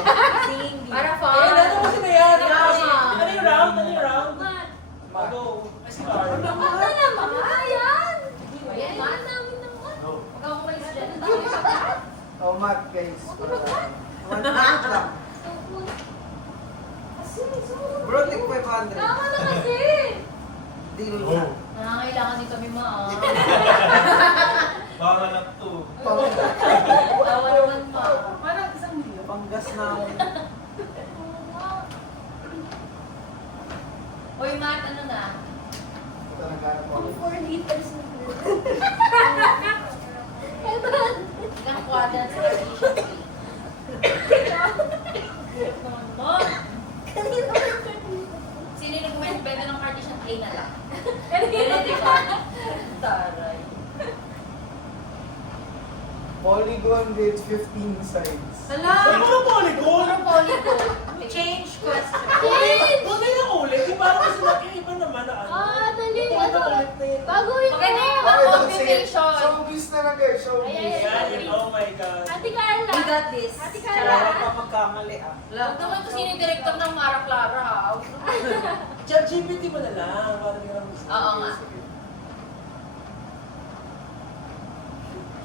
Singing bee. Para Eh, fun. ano mo sila yan? Tama. Ano yung round? Ano yung round? Mat! Ano? Start. Ano naman? Ayan! Ayan, Ayan Mat. namin naman. No. Huwag kang umalis dyan. Oh, math guys. One minute lang. Bro, take 500. Tama na kasi! Deal Oh. na. Nangangailangan din kami, ma. Baka lang to. Tawa naman, ma. Parang isang milyon. Panggas na ako. Uy, Matt, ano na? Ito naghanap ako. 4 liters na. Ilang quadrant sa Cartesian plane? Kanina ba yung Sino yung nag-comment better ng Cartesian plane na lang? Kanina Ganun, di ba? Taray. Polygon with 15 sides. Hala! Ano ba polygon? Puro polygon. Change question. Change! Huwag na yung ulit. Di parang kasi laki iba naman na ano. Dali. Huwag na Ano? ulit na yun. Baguhin Maganda yung Okay, mga don't say it. computation. Showbiz na lang guys, showbiz. Ay, ay, Yan, oh my God. Ate Carla. We got this. Ate Kaya Carla. ka magkamali ah. Huwag naman kung sino yung director ng Mara Clara, ha? ChatGPT mo na lang. Parang yun ang gusto. Oo nga.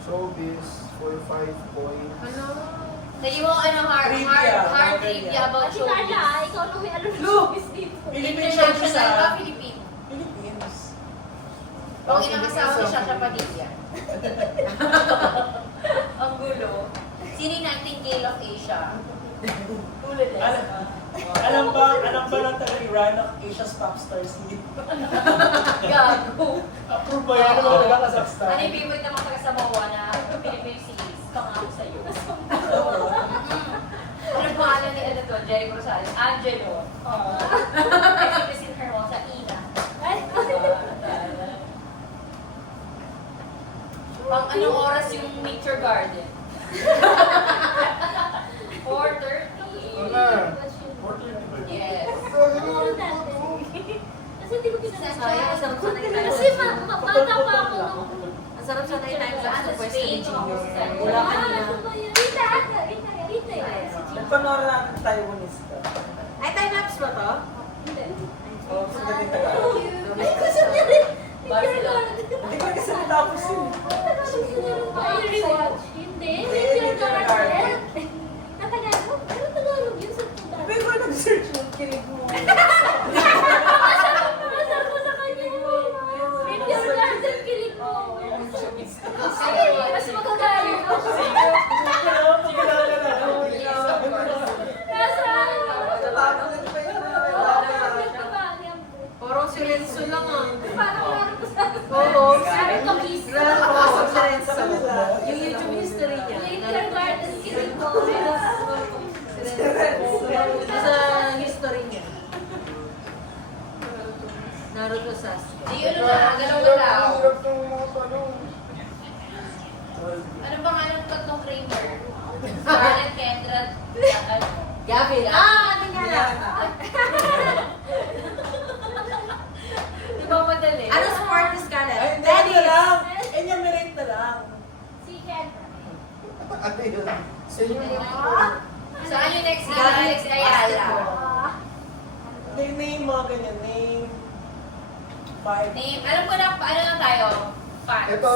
Showbiz for 5 points. Ano? Sige mo, ano, hard Trivia, trivia about Ate showbiz. Carla, ikaw na may alam ng Look! showbiz dito. Philippine showbiz International ba, ah. Philippine? Philippines. Pag inakasawa si Shasha Padilla. Ang gulo. Sino yung Nightingale of Asia? Tulad eh. Alam ba ng taga-Iran ng Asia's Top Stars League? Gago. Approve ba yan ng mga taga-Kazakhstan? Ano yung favorite naman taga Samoa na Philippine series? Pangako sa'yo. Ano yung pangalan ni ano to? Jericho Rosales? Angelo. Christine Hermosa. Ina. Ay, Pang anong oras yung Nature Garden? 4:30. Ano? Yes. Kasi hindi ko pinasasaya. Ang sarap sana yung Kasi bata pa ako nung... Ang sarap sana yung time lapse ng first Spain, Junior. Spain. Wala kanina. Ano ba yun? Rita, Rita yan. Nagpanoorin natin Taiwanese ka. Ay, time lapse ba to? Hindi. Oo, sa gating Tagalog. Ay, gusto niya rin. Hindi ko kasi natapos yun. Hindi. Picture garden. Natagalog. Ano Tagalog yun sa Tagalog? Pero ko nag-search yung kilig mo. Masarap mo sa kanya yun. Picture garden, kilig mo. Ay, mas magagaling ako. Sige Sasuke. Di ano na, galaw na lang. Ang hirap ng mga tanong. Ano ba nga ng tatlong Kramer? Scarlett, Kendra, ano? Gavin. Ate nga lang. Di ba madali? Ano sport ni Scarlett? Ay, hindi na lang. Enumerate na lang. Si Ken. Ano yun? Sa inyo yung Saan yung next Si na Gavin. Alex Ayala? Name mga ganyan. Name 5. Name, alam ko na, ano lang tayo? Fans. Ito.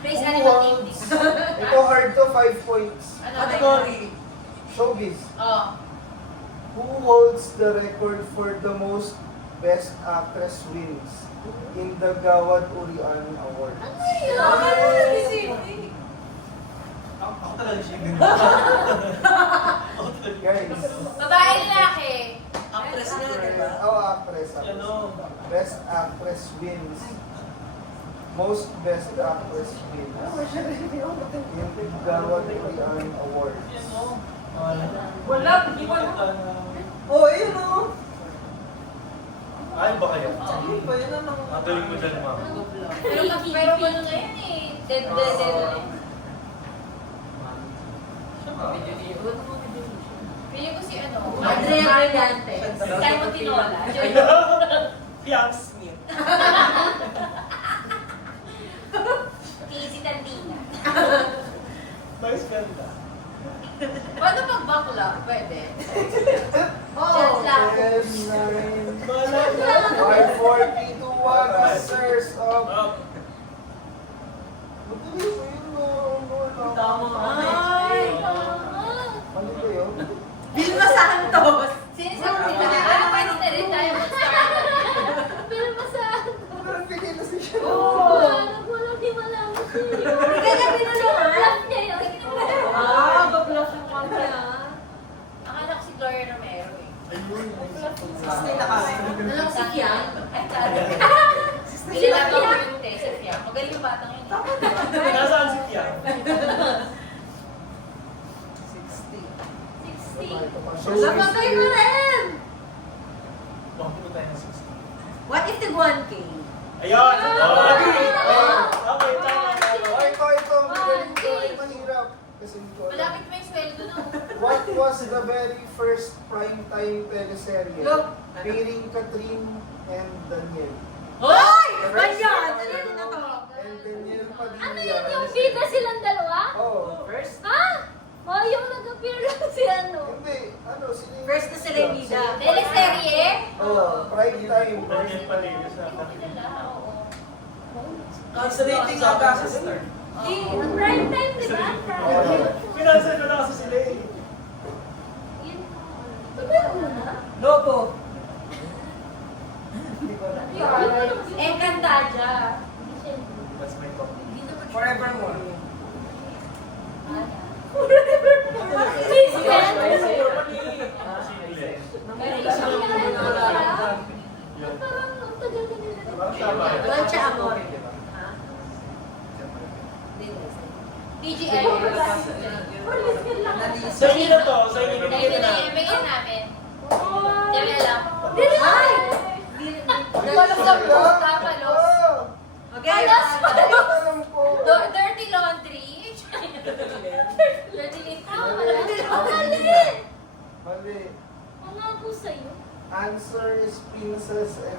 Praise Who Animal holds- Team. Ito hard to 5 points. Ano Category. Showbiz. Oh. Who holds the record for the most Best Actress wins in the Gawad Urian Awards? Ako talaga siya. Guys, Babae lalaki. Actress na, di ba? actress. Ano? Best Actress wins. Most Best Actress wins in the Gawad Urian Awards. Wala, hindi ko alam. Oh, ayun o. Ay, ba kayo? Ayun ba, yun ang Magaling mo dyan, ma'am. Pero ano na yan eh. Dead. Pili ko si ano. Andrea Brillante. Simon Tinola. Fiam Smith. Easy Tandina. Vice ganda. Paano pag bakla? Pwede. Oh. Diyan lang. 10, 9, Wala na. 5, 4, 3, 2, 1, answers of... Madali ko yun, no? Tama nga. Ay. Mali ba yun? Vilma Santos. Sinisabi nila. Ano pwede na rin tayo mag-start? Pero masaan. Pero bigay na si siya. Walang himala mo siya. Hindi ka pinulungan. Bluff niya yun. Babluff yung kanya. Akala ko si Gloria Romero eh. Stay na kasi. Nalang si Kian. Ay, tara. Hindi lang ako yung test. Magaling yung batang yun eh. Nasaan si Fiam? 60. Napagay mo rin. Bakit mo tayo ng 60? What if the 1K? Ayun! Okay, Okay, tama. ito. Magaling ko. Ay, mahirap. Kasi hindi ko alam. Malapit mo yung sweldo no? What was the very first primetime teleserye? Go. Featuring Catherine and Daniel. Hoy! Ganyan! Ano na to? And Daniel Padilla. Ano yun yung bida silang dalawa? Oh. First? Ha? Oh, yung nag-appear lang si ano. Hindi. Ano, sila yung... First na sila yung bida. Teleserye? Oh, prime time. Daniel Padilla sa Hindi ko kilala, oo. Concentrating nga kasi star. Ang prime time, di ba? Pinansan ko na kasi sila eh. Yun. Ito ba yung una? Logo. Encantadia. That's my top. Forevermore. Miss Ken. Yun. Parang ang tagal na nila. Tama. Plancha Amor. TGI. Miss Ken lang. Sa inyo na to, sa inyo na Bigyan namin. Dami lang. Ay! Palos sa puta, palos. Okay. Alam ko. Dirty laundry. Dirty Mali! Mali. Ano ako sa'yo? Answer is Princess and...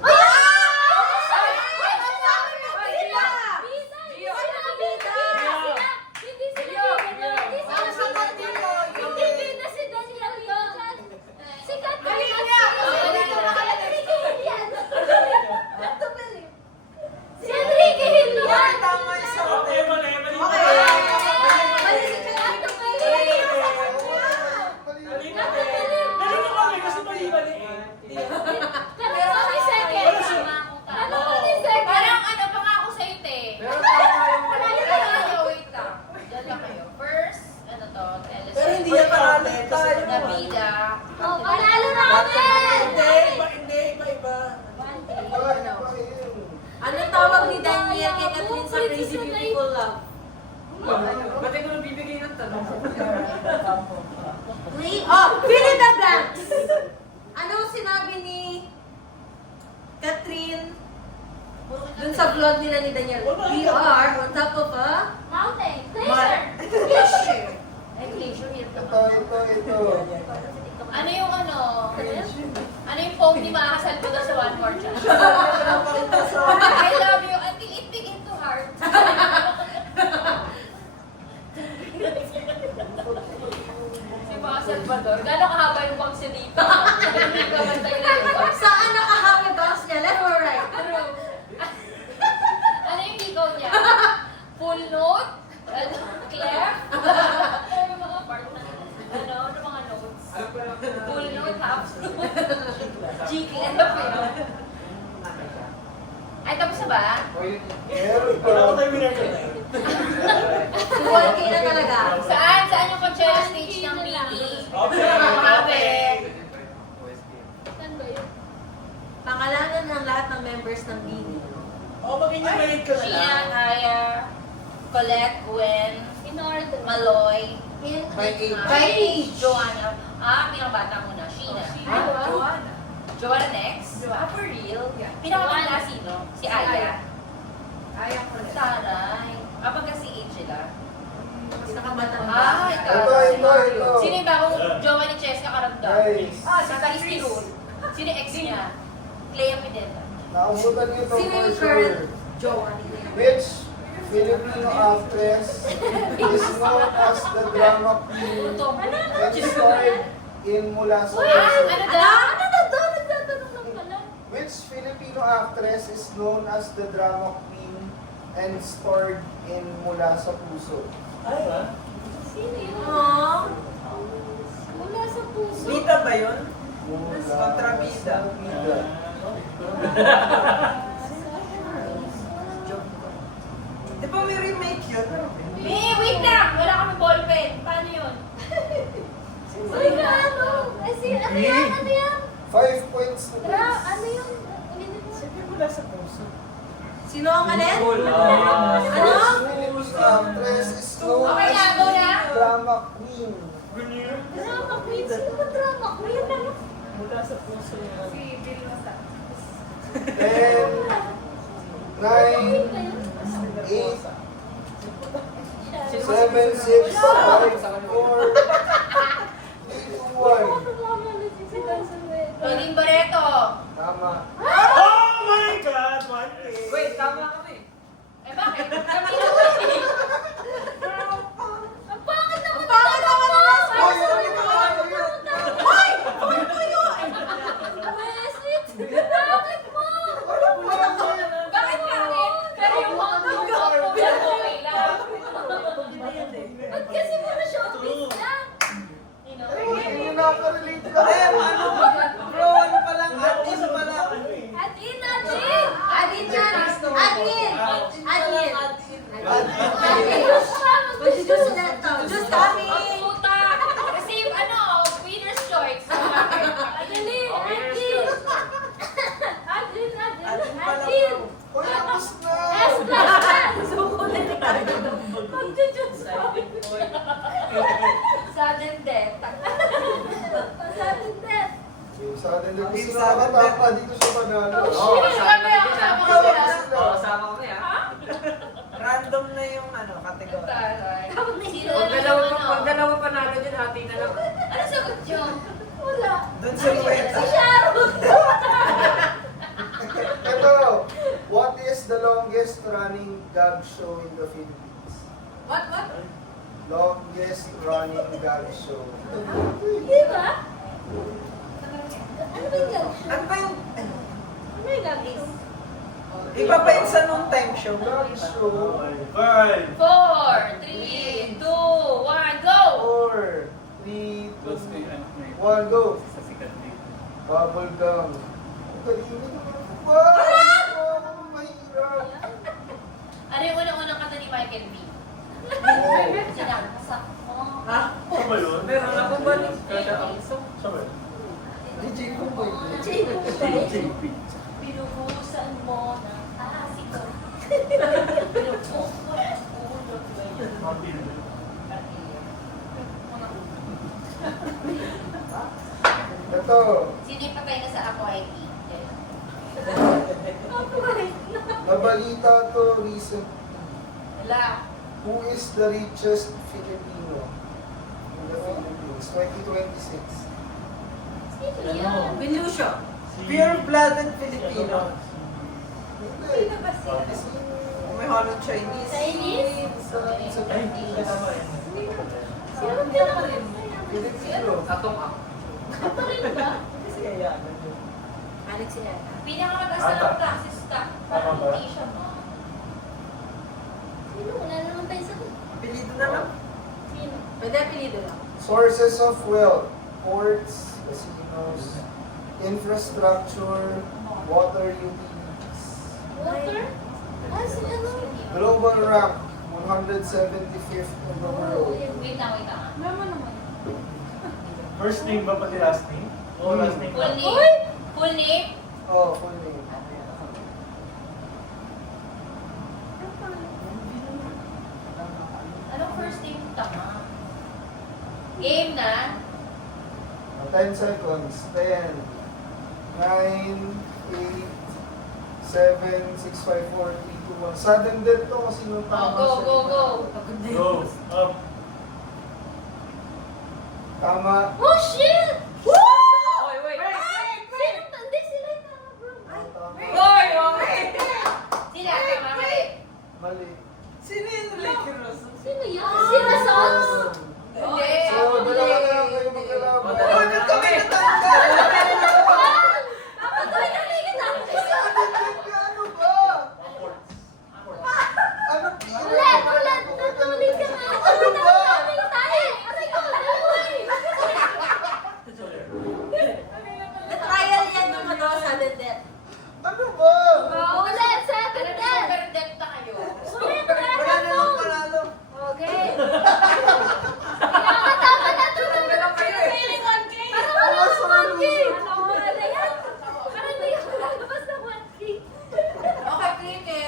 Okay, mali. Dali na kami kasi mali-mali eh. Parang ano, pangako sa'yo, te. Pero tama yung... Wait lang. Diyan lang kayo. First, ano to, teleserye. Pero hindi yan talent kasi Nabida. Oh, panalo namin! Hindi, iba-iba. Anong tawag ni Daniel kay Catherine sa Crazy Beautiful Love? Ba't ko nabibigay ng tanong? Fill in the blanks! Ano sinabi ni Catherine, dun sa vlog nila ni Daniel, we are on top of a Mountain. Mar- Glacier. Ay, glacier here. Ito. Ano yung ano? Ano yung phone ni makakasal ko daw sa one more dyan? I love you until it begin to heart. Si Mga Salvador, gano'ng kahaba yung bangs niya dito? Hindi ka bantay na yung bangs. Saan nakahawi box niya? Left or right? True. Ano yung ikaw niya? Full note? Ano? Clef? Ano yung mga part na? Ano? Ano mga notes? Full note, half note? G-clef yun. Ay, tapos na ba? Meron pa. Tuwal kayo na talaga. Saan? Saan yung Coachella stage ng Mini? Saan ba yun? Pangalanan ng lahat ng members ng BINI. Oo, mag-inyo ka na Sheena, lang. Aya, Colette, Gwen, In order. Maloy, By age. By age. Joanna. Pinakabata muna. Sheena. Joanna. Joanna next. For real? Pinakabata sino? Si Aya. Ayaw ko na. Taray. Pagka si Angela. Pinakabatang Ay, Ito. Sino yung bagong jowa ni Cheska Karamdam? Nice. Si Christy Roon. Sino yung ex niya? Clea Pidenta. Nakabutan niyo ito Sino for yung sure. current Jowa? Which Filipino actress is known as the drama queen and starred in Mula sa Ano Puso? daw? Ano na to? Nagtatanong lang pala. Which Filipino actress is known as the drama queen and starred in Mula sa Puso? Ay, ba? Sino yun? Aww. Mula sa puso. Bida ba yun? Mula Kontrabida. sa Bida. Di ba may remake yun? Wait lang! Wala kami ballpen. Paano yun? Uy, na ano? Ano yan? Ano yan? 5 points to Ano yung... Ulitin mo. Sige, mula sa puso. Sino ang alin? Which Ano? Filipino actress is known Okay na, as go na. drama queen? Drama queen? Sino ba drama queen? Mula sa puso yun. Si Bill Masa. 10, 9, 8, 7, 6, 5, 4, 3, 2, 1. Rodin Barreto. Tama. Oh my God! 1K! Wait, tama kami. Eh bakit? Kami naman eh. Ang pangit naman! Ang pangit naman naman! Hoy, yun, yun. Hoy! Ano ba yun? Wesley! Bakit mo? Bakit bakit? Pero yung mga okay lang. Ba't kasi puro showbiz lang? You know? Hindi nakaka-relate ka. Ano? Bro, ano pa lang? Atin pa lang. Adin! Adin yan! Adin! Adin! Adin! Mag-juice na ito. Juice kami! Puta! Kasi ano, winner's choice. Adali! Adin! Adin! Adin! Hoy, tapos na. Suko na ni Kami. Mag-juice kami. Sudden death. Sudden death. Yung sa atin din, gusto na nakatapa dito sa Manalo. Oo, kasama Kami, kami kasama dyan. ko sila. Oo, kasama kami ha. Random na yung category. Taray. Sino Pag naman dalawa yung pa, pag dalawa panalo dyan, hati na lang. Ano sagot nyo? Wala. Doon sa Luweta. Si Sharon! Ito, what is the longest running gag show in the Philippines? What? Longest running gag show. Di ba? Ano ba yung gag show? Ano ba yung... Ano yung gag show? Iba pa yun sa nung time show. Gag show. 4, 3, 2, 1, go! 4, 3, 2, 1, go. Bubble gum. Ang kanina naman. Wow! Mahirap. Ano yung unang-unang kanta ni Michael B? Sinaksak mo. Ha? Ano yun? Meron ako ba ni DJ Kumboy. Pinubusan mo ng asiko. Pinubusan mo. Ito. Sino yung patay na sa Ako IT? recent? Wala. Who is the richest Filipino in the Philippines? 2026. Sino yan? Belusio. Pure-blooded Filipino. Hindi. May halong Chinese. Chinese? Sino ang pinakalim? Filipino. Atong ako. Ito rin ba? Alex sila. Pinakamataas na ng taxes ka. Parang hindi siya mo. Sino? Wala naman tayo sa... Apelido na lang. Sino? Pwede apelido lang. Sources of wealth. Ports, casinos, infrastructure, water utilities. Water? Ah, si ano? Global rank, 175th in the world. Wait lang. Naman naman. First name ba pati last name? O last name Full lang? name. Full name. Oh, full name. Anong first name tama? Game na. 10 seconds. 10, 9, 8, 7, 6, 5, 4, 3, 2, 1. Sudden death to kasi nung Oh, tama go, siya. go, go. Go. Up. Tama. Oh, shit! Oy, wait. Sino? Hindi sila yung tama, bro. Tama. Oy, okay. Sila, tama, mali. Mali. Sino yung Ricky Ross? Sino yun? Sino Sons? Hindi. So, dalawa na lang kayo magkalaban. Oh, nag kami natanggal! Papatuloy na kayo kita. Ano ba? Ano? Ulit! Natuloy ka nga. Ano ba? Tuloy tayo. Aray ko, dalawa eh. Na-trial yan nung ano, sudden death. Ano ba? Ulit, second Alam mo, death. super depth na kayo. Ulit, Wala na lang panalo. Okay. Pinakatama na ito. Pero kayo eh. Feeling 1K. Parang wala akong 1K. Wala na yan. Parang hindi ako lalabas ng 1K. Okay, Clique.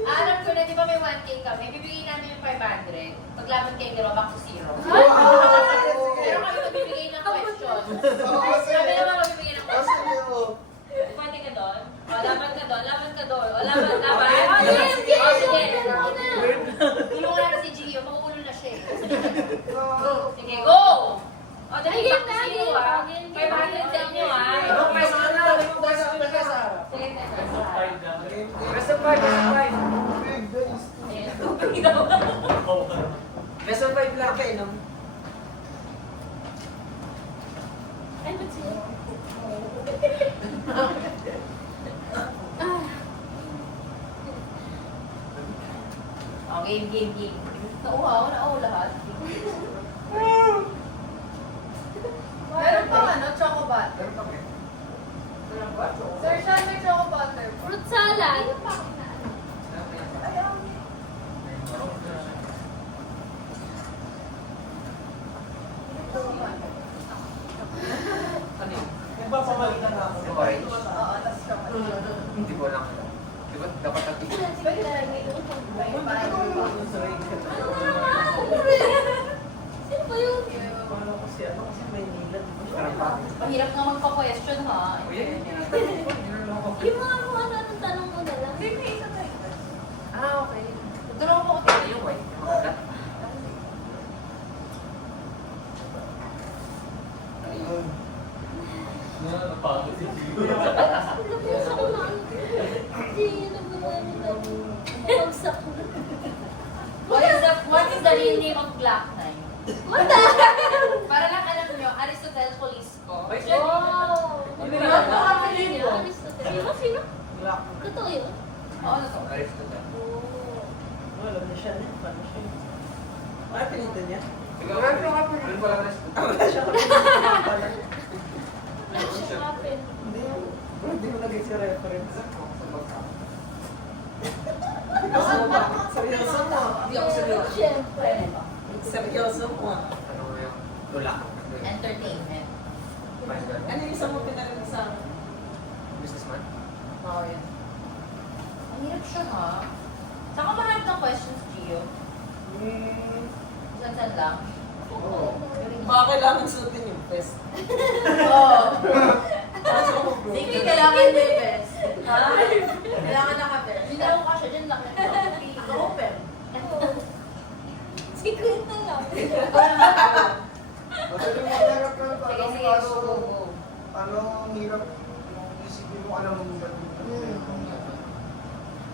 Alam ko na, di ba may 1K kami? Bibigyan namin yung 500. Paglaban kayo, di ba, back to zero. Pero kami magbibigay ng questions. Kami naman magbibigay ng Kasi questions. mo. Pwede ka doon? O, laban ka doon. Laban ka doon. O, laban. O, Game, sige. O, sige. game. Tulungan natin si Gio. Makukulo na siya eh. Sige, go! O, dali, back to zero ah. 500 sa inyo ah. Anong pesa ka na? Anong pesa ka na? Sige, Best of 5, best of 5. Big days. Best of 5 lang kayo, no? Ay, ba't sila? O, game. Nauhaw lahat. Meron pang ano, choco butter. Sir Sean, may choco butter. Fruit salad. Nagpapamalitan na ako. Orange. Oo, tapos chocolate. Hindi ko lang. Di ba? Dapat natin. Pwede na lang ito. Sino ba yun? Ano kasi, Maynila, di ba? Parang pa. Mahirap nga magpa-question ha. Yung mga kung ano-anong tanong mo na lang. Ah, okay. Tuturuan ko ko yung white. Napagod si Gio. Napusa ko lang. Hindi, nagmamali na. Pagsak ko. What is the real name of Black Knight? What the hell? Para lang alam nyo, Aristotle Polisco. Wow! Aristotle. Aristotle. Sino? Black. Totoo yun? Oo, ano to? Aristotle. Oh. Alam niya siya niya. Paano siya? Ano pinito niya? Ikaw, ano pala Aristotle? Wala siya kapag pala. Ano siya happen? Hindi. Bro, hindi mo naging si reference. Seryoso mo. Hindi ako seryoso. Siyempre. Seryoso mo. Ano mo yung tulak? Entertainment. Ano yung isang mo pinarinig sa akin? Businessman? Oo, yan. Ang hirap siya ha. Saan ka marami ng questions, Gio? Saan lang? Oo. Baka kailangan suotin yung vest. Oo. Pasok ko, bro. Sige, kailangan may best. Ha? Kailangan naka-best. Hindi ako kasya dyan, na lang. Madali mo hirap lang Sige, tanong, sige, kaso go, go. ano ang hirap yung isipin mo alam mo ba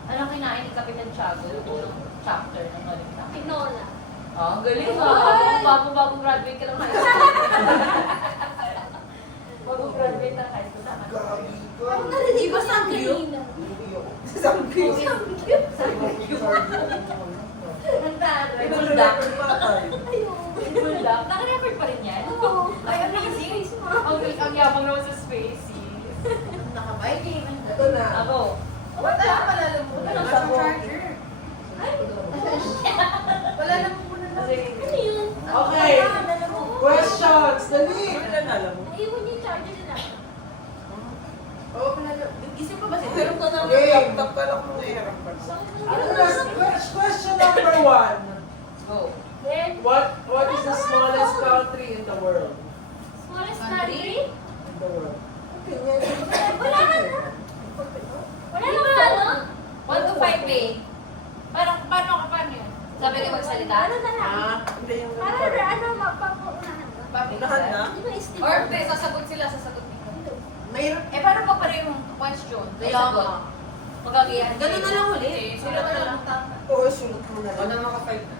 Anong kinain ni Kapitan Tiago? Unang chapter ng Maligta. Tinola. Ang galing ah. Bago graduate ka ng high school. Bago graduate ng high school. Tama. Grabe ka. Parang narinig ko sa Samgyup? kanina. Hindi ako. Ang taro. Pinag-record pa tayo. Bulldog. Naka-record pa rin yan. Oo. Ay, amazing. Ang yabang naman sa space. Nakabiking. Ito na. Ako. Wala na pala lang muna. Ano Nasa sa charger. Wala na muna lang. Ano yun? Okay. Alam mo. Questions! Dali! alam mo? Naiwan yung charger nila. Oo, wala na. Isip ko ba siya? Pero ka na lang Okay. laptop ka lang muna eh. Ano na? Question number 1. Go. Then, What is the smallest country in the world? smallest country? In the world. Wala na. Wala na ba, ano? 1 to 5 eh. Paano yun? Sabi ko magsalita? Ano na lang? Hindi yung Para ano, mapapaunahan ba? Unahan na? Di ba estimate? Or hindi, sasagot sila, sasagot nila. Mayroon. Eh, paano pag pareho yung question? Kaya Sasagot. nga. Magagayan. Ganun na lang ulit. Sulat na lang. Oo, sulot mo na O lang. na maka-5 na.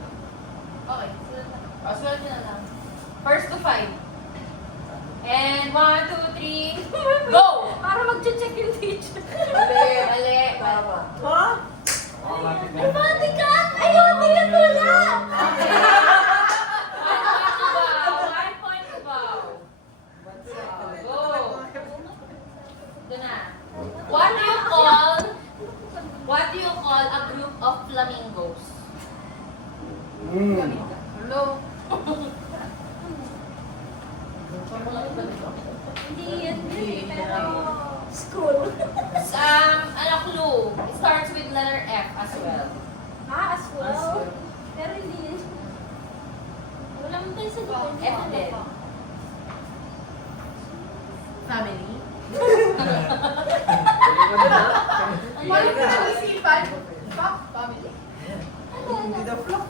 Okay, sulat na lang. Sulat nyo na lang. First to 5. And 1, 2, 3, go! Para mag-check yung teacher. Mali. Tama. Ha? Ay, bati ka! Ayaw, tingnan mo lang! 1 point to bow. Go! Ito na. What do you call a group of flamingos? Hello. Hindi yan din, pero school. Ano clue? It starts with letter F as well. As well. Pero hindi yan. Wala mo tayo sa dito. F din. Family. Ang Paano galing ka na. nag-isipan? Family. Hindi daw flock.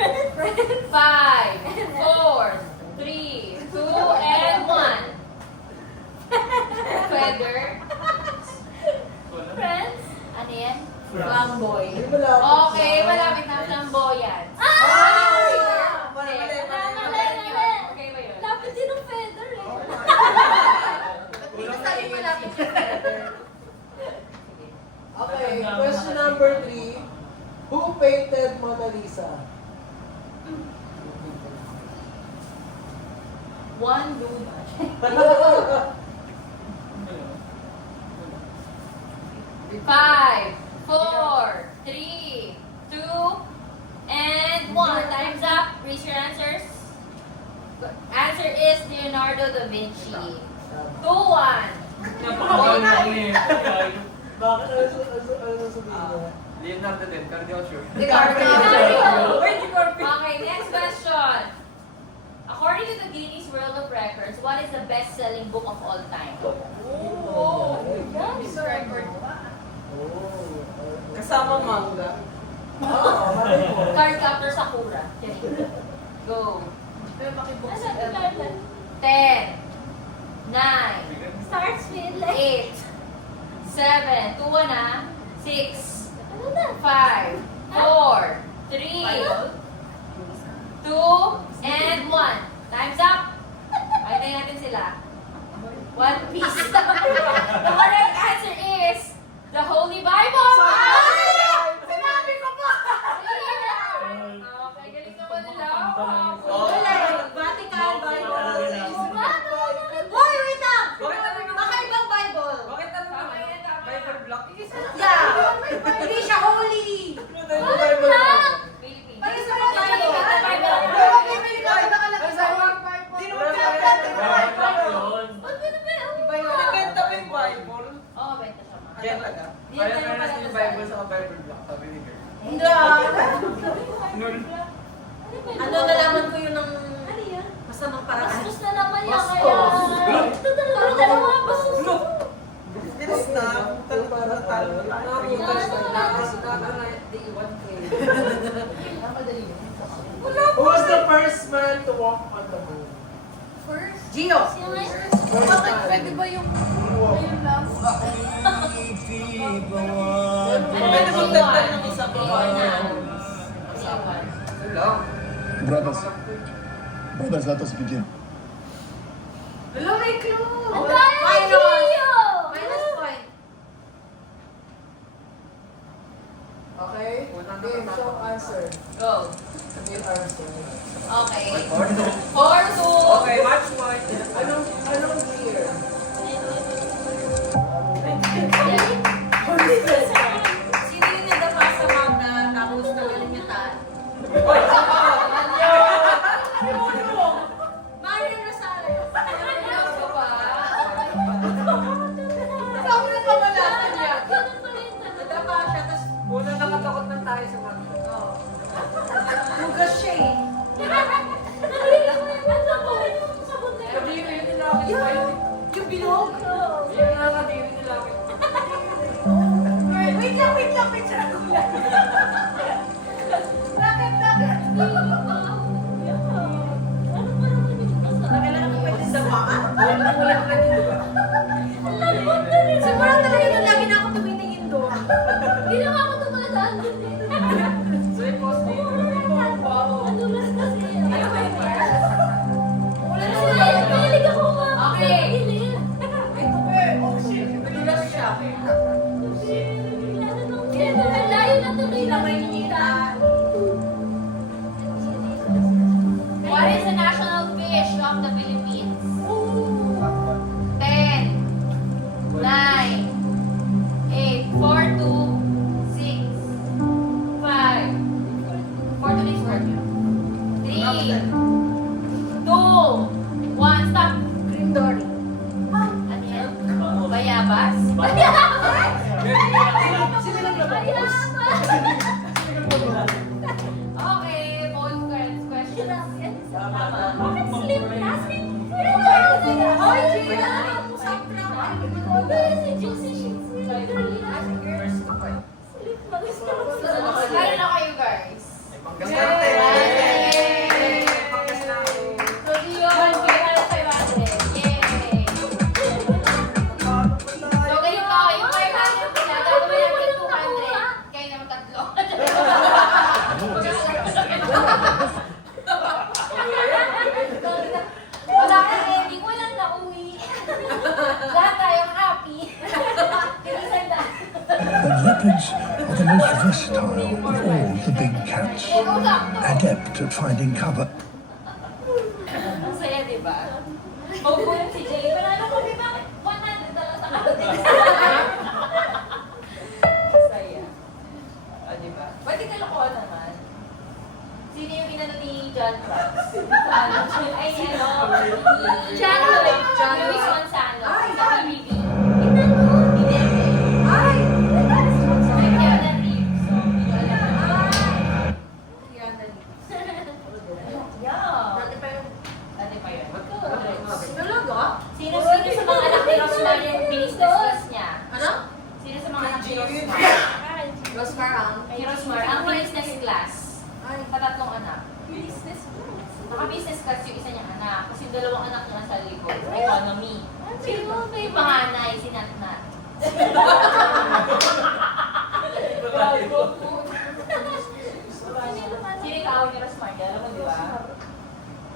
5, 4, 3, 2, and 1. Feather. Friends? Ano yan? Flamboy. Hindi mo lang. Okay, malapit na flamboyant. Mali, mali, Mali. Okay ba yun? Lapit din ng feather eh. Hindi na sabi mo natin yung Okay, question number 3. Who painted Mona Lisa? One dude. 5, 4, 3, 2, and 1. Time's up. Raise your answers. Answer is Leonardo da Vinci. 2, 1. Napakagaling na eh. Bakit? Ano sabihin niya? Leonardo din, cardio sure. Okay, next question. According to the Guinness World of Records, what is the best-selling book of all time? Miss Record pa. Kasama manga. Oo, mali mo. Cardcaptor Sakura. Go. Pero makibook Ano, si El. Carla? 10, 9, Starts with like, 8, 7, 2 na, 6, ano na? 5, 4, 3, 2, and 1. Time's up. Ayun natin sila. One Piece. The correct answer is the Holy Bible. Sinabi ko pa! Okay, galing naman nila. Vatican Bible. Hoy, wait lang! Bakit ano yung Kakaibang Bible. Bakit ano Tama yung yan, tama. Bible block? Yeah! Hindi siya holy! Philippines. Pag isa mo tayo. Bible. Pero okay, may ikaw nakalagay sa Holy Bible. Hindi naman pinapenta yung Bible. Ba't ba na ba yun? Iba yun. Pinapenta mo yung Bible. Oo, benta siya. Kaya Talaga? Kaya fairness yung Bible sa Bible block, sabi ni Girl. Hindi Ano, nalaman ko yun ng Ano yan? masamang paraan. Bastos na naman yan kaya. Ito dalawa bastos. Bilis na. Talo na talo. Nakakita Nakaka-right, di iwan ko eh. Who was the first man to walk on the moon? First? Gio. Bakit pwede ba yung ayun lang? Brothers, let us begin. Hello, may clue! Ang dami ng Gio! Minus point. Okay? Game, so answer. Go. Game answer. Okay. 4-2. Okay, match point. Anong year? Sino yung nadapa sa Magna tapos nagaling niya tayo? Mario Rosales. Sabi na kamalasan niya. Nadapa siya, tapos Una nakatakot ng tayo sa mga. hugas siya eh. Kadiri yung nilapit pa yun. Yung bilog. Yung nakadiri nilapit. Wait lang, picture ako lang. Bakit? Kailangan ko pwede sa baka? Wala ka din, di ba? Siguro talaga yung lagi na ako tumitingin doon. Hindi na ako tumadaan dun eh. So, yung post dito. Ano mas kasi? Ano ba yung Wala na sila. Mahilig ako nga. Okay. Hilig. oh shit. Nadulas siya. Layo na tuloy na What is the national fish of the Philippines? 10, 9, 8, 4, 2, 6, 5. 4 to next word. 3, 2, 1, stop. Green Dory. Ano yan? Bayabas? Sino lang Bayabas. Okay, bold questions. Bakit sleep last week? Oy, Gina! Si Josie Sheets. Lalo na kayo guys. Pangkastante. Yay! So, yun, bigyan na ng 500. Yay! So, ganito, yung 500 nila, gagawin natin 200. Kayo naman tatlo. Wala na ending, walang nauwi. Lahat tayong happy. Tinisan na. The leopards are the most versatile of all the big cats, adept at finding cover. Ang saya, di ba? Opo yung si Jay. Panalo ko, di ba? 100 na lang sa akin. Saya. O, di ba? Ba't di kalokohan naman? Sino yung inano ni John Franks? Ay, ano? John John Luis Manzano. Sa PBB. Hindi. Ay! May Keanu Reeves. So, hindi ko alam. Yeah. Dati pa yung... Dati pa yun. Talaga? Sino sa mga anak ni Rosmar yung business class niya? Ano? Sino sa mga anak ni Rosmar? Rosmar ang... Kay Rosmar, ang business class. Ay. Patatlong anak. Naka-business class yung isa niyang anak. Kasi yung dalawang anak niya nasa likod. Economy. Sino yung panganay? Si Natnat. Sino yung kaaw ni Rosmar? Alam mo, di ba?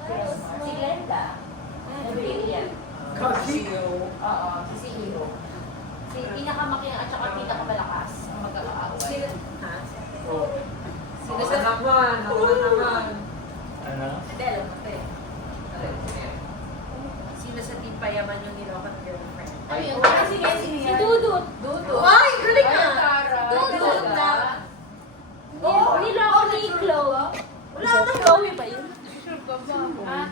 Si Rosmar. Si Glenda. Brilliant. Oo, si CEO. Si pinakamakinang at saka pinakamalakas ang magkakaaway. Ha? Sino sa naman? Ako naman. Ano? Hindi, alam mo pa eh. Sino sa team payaman yung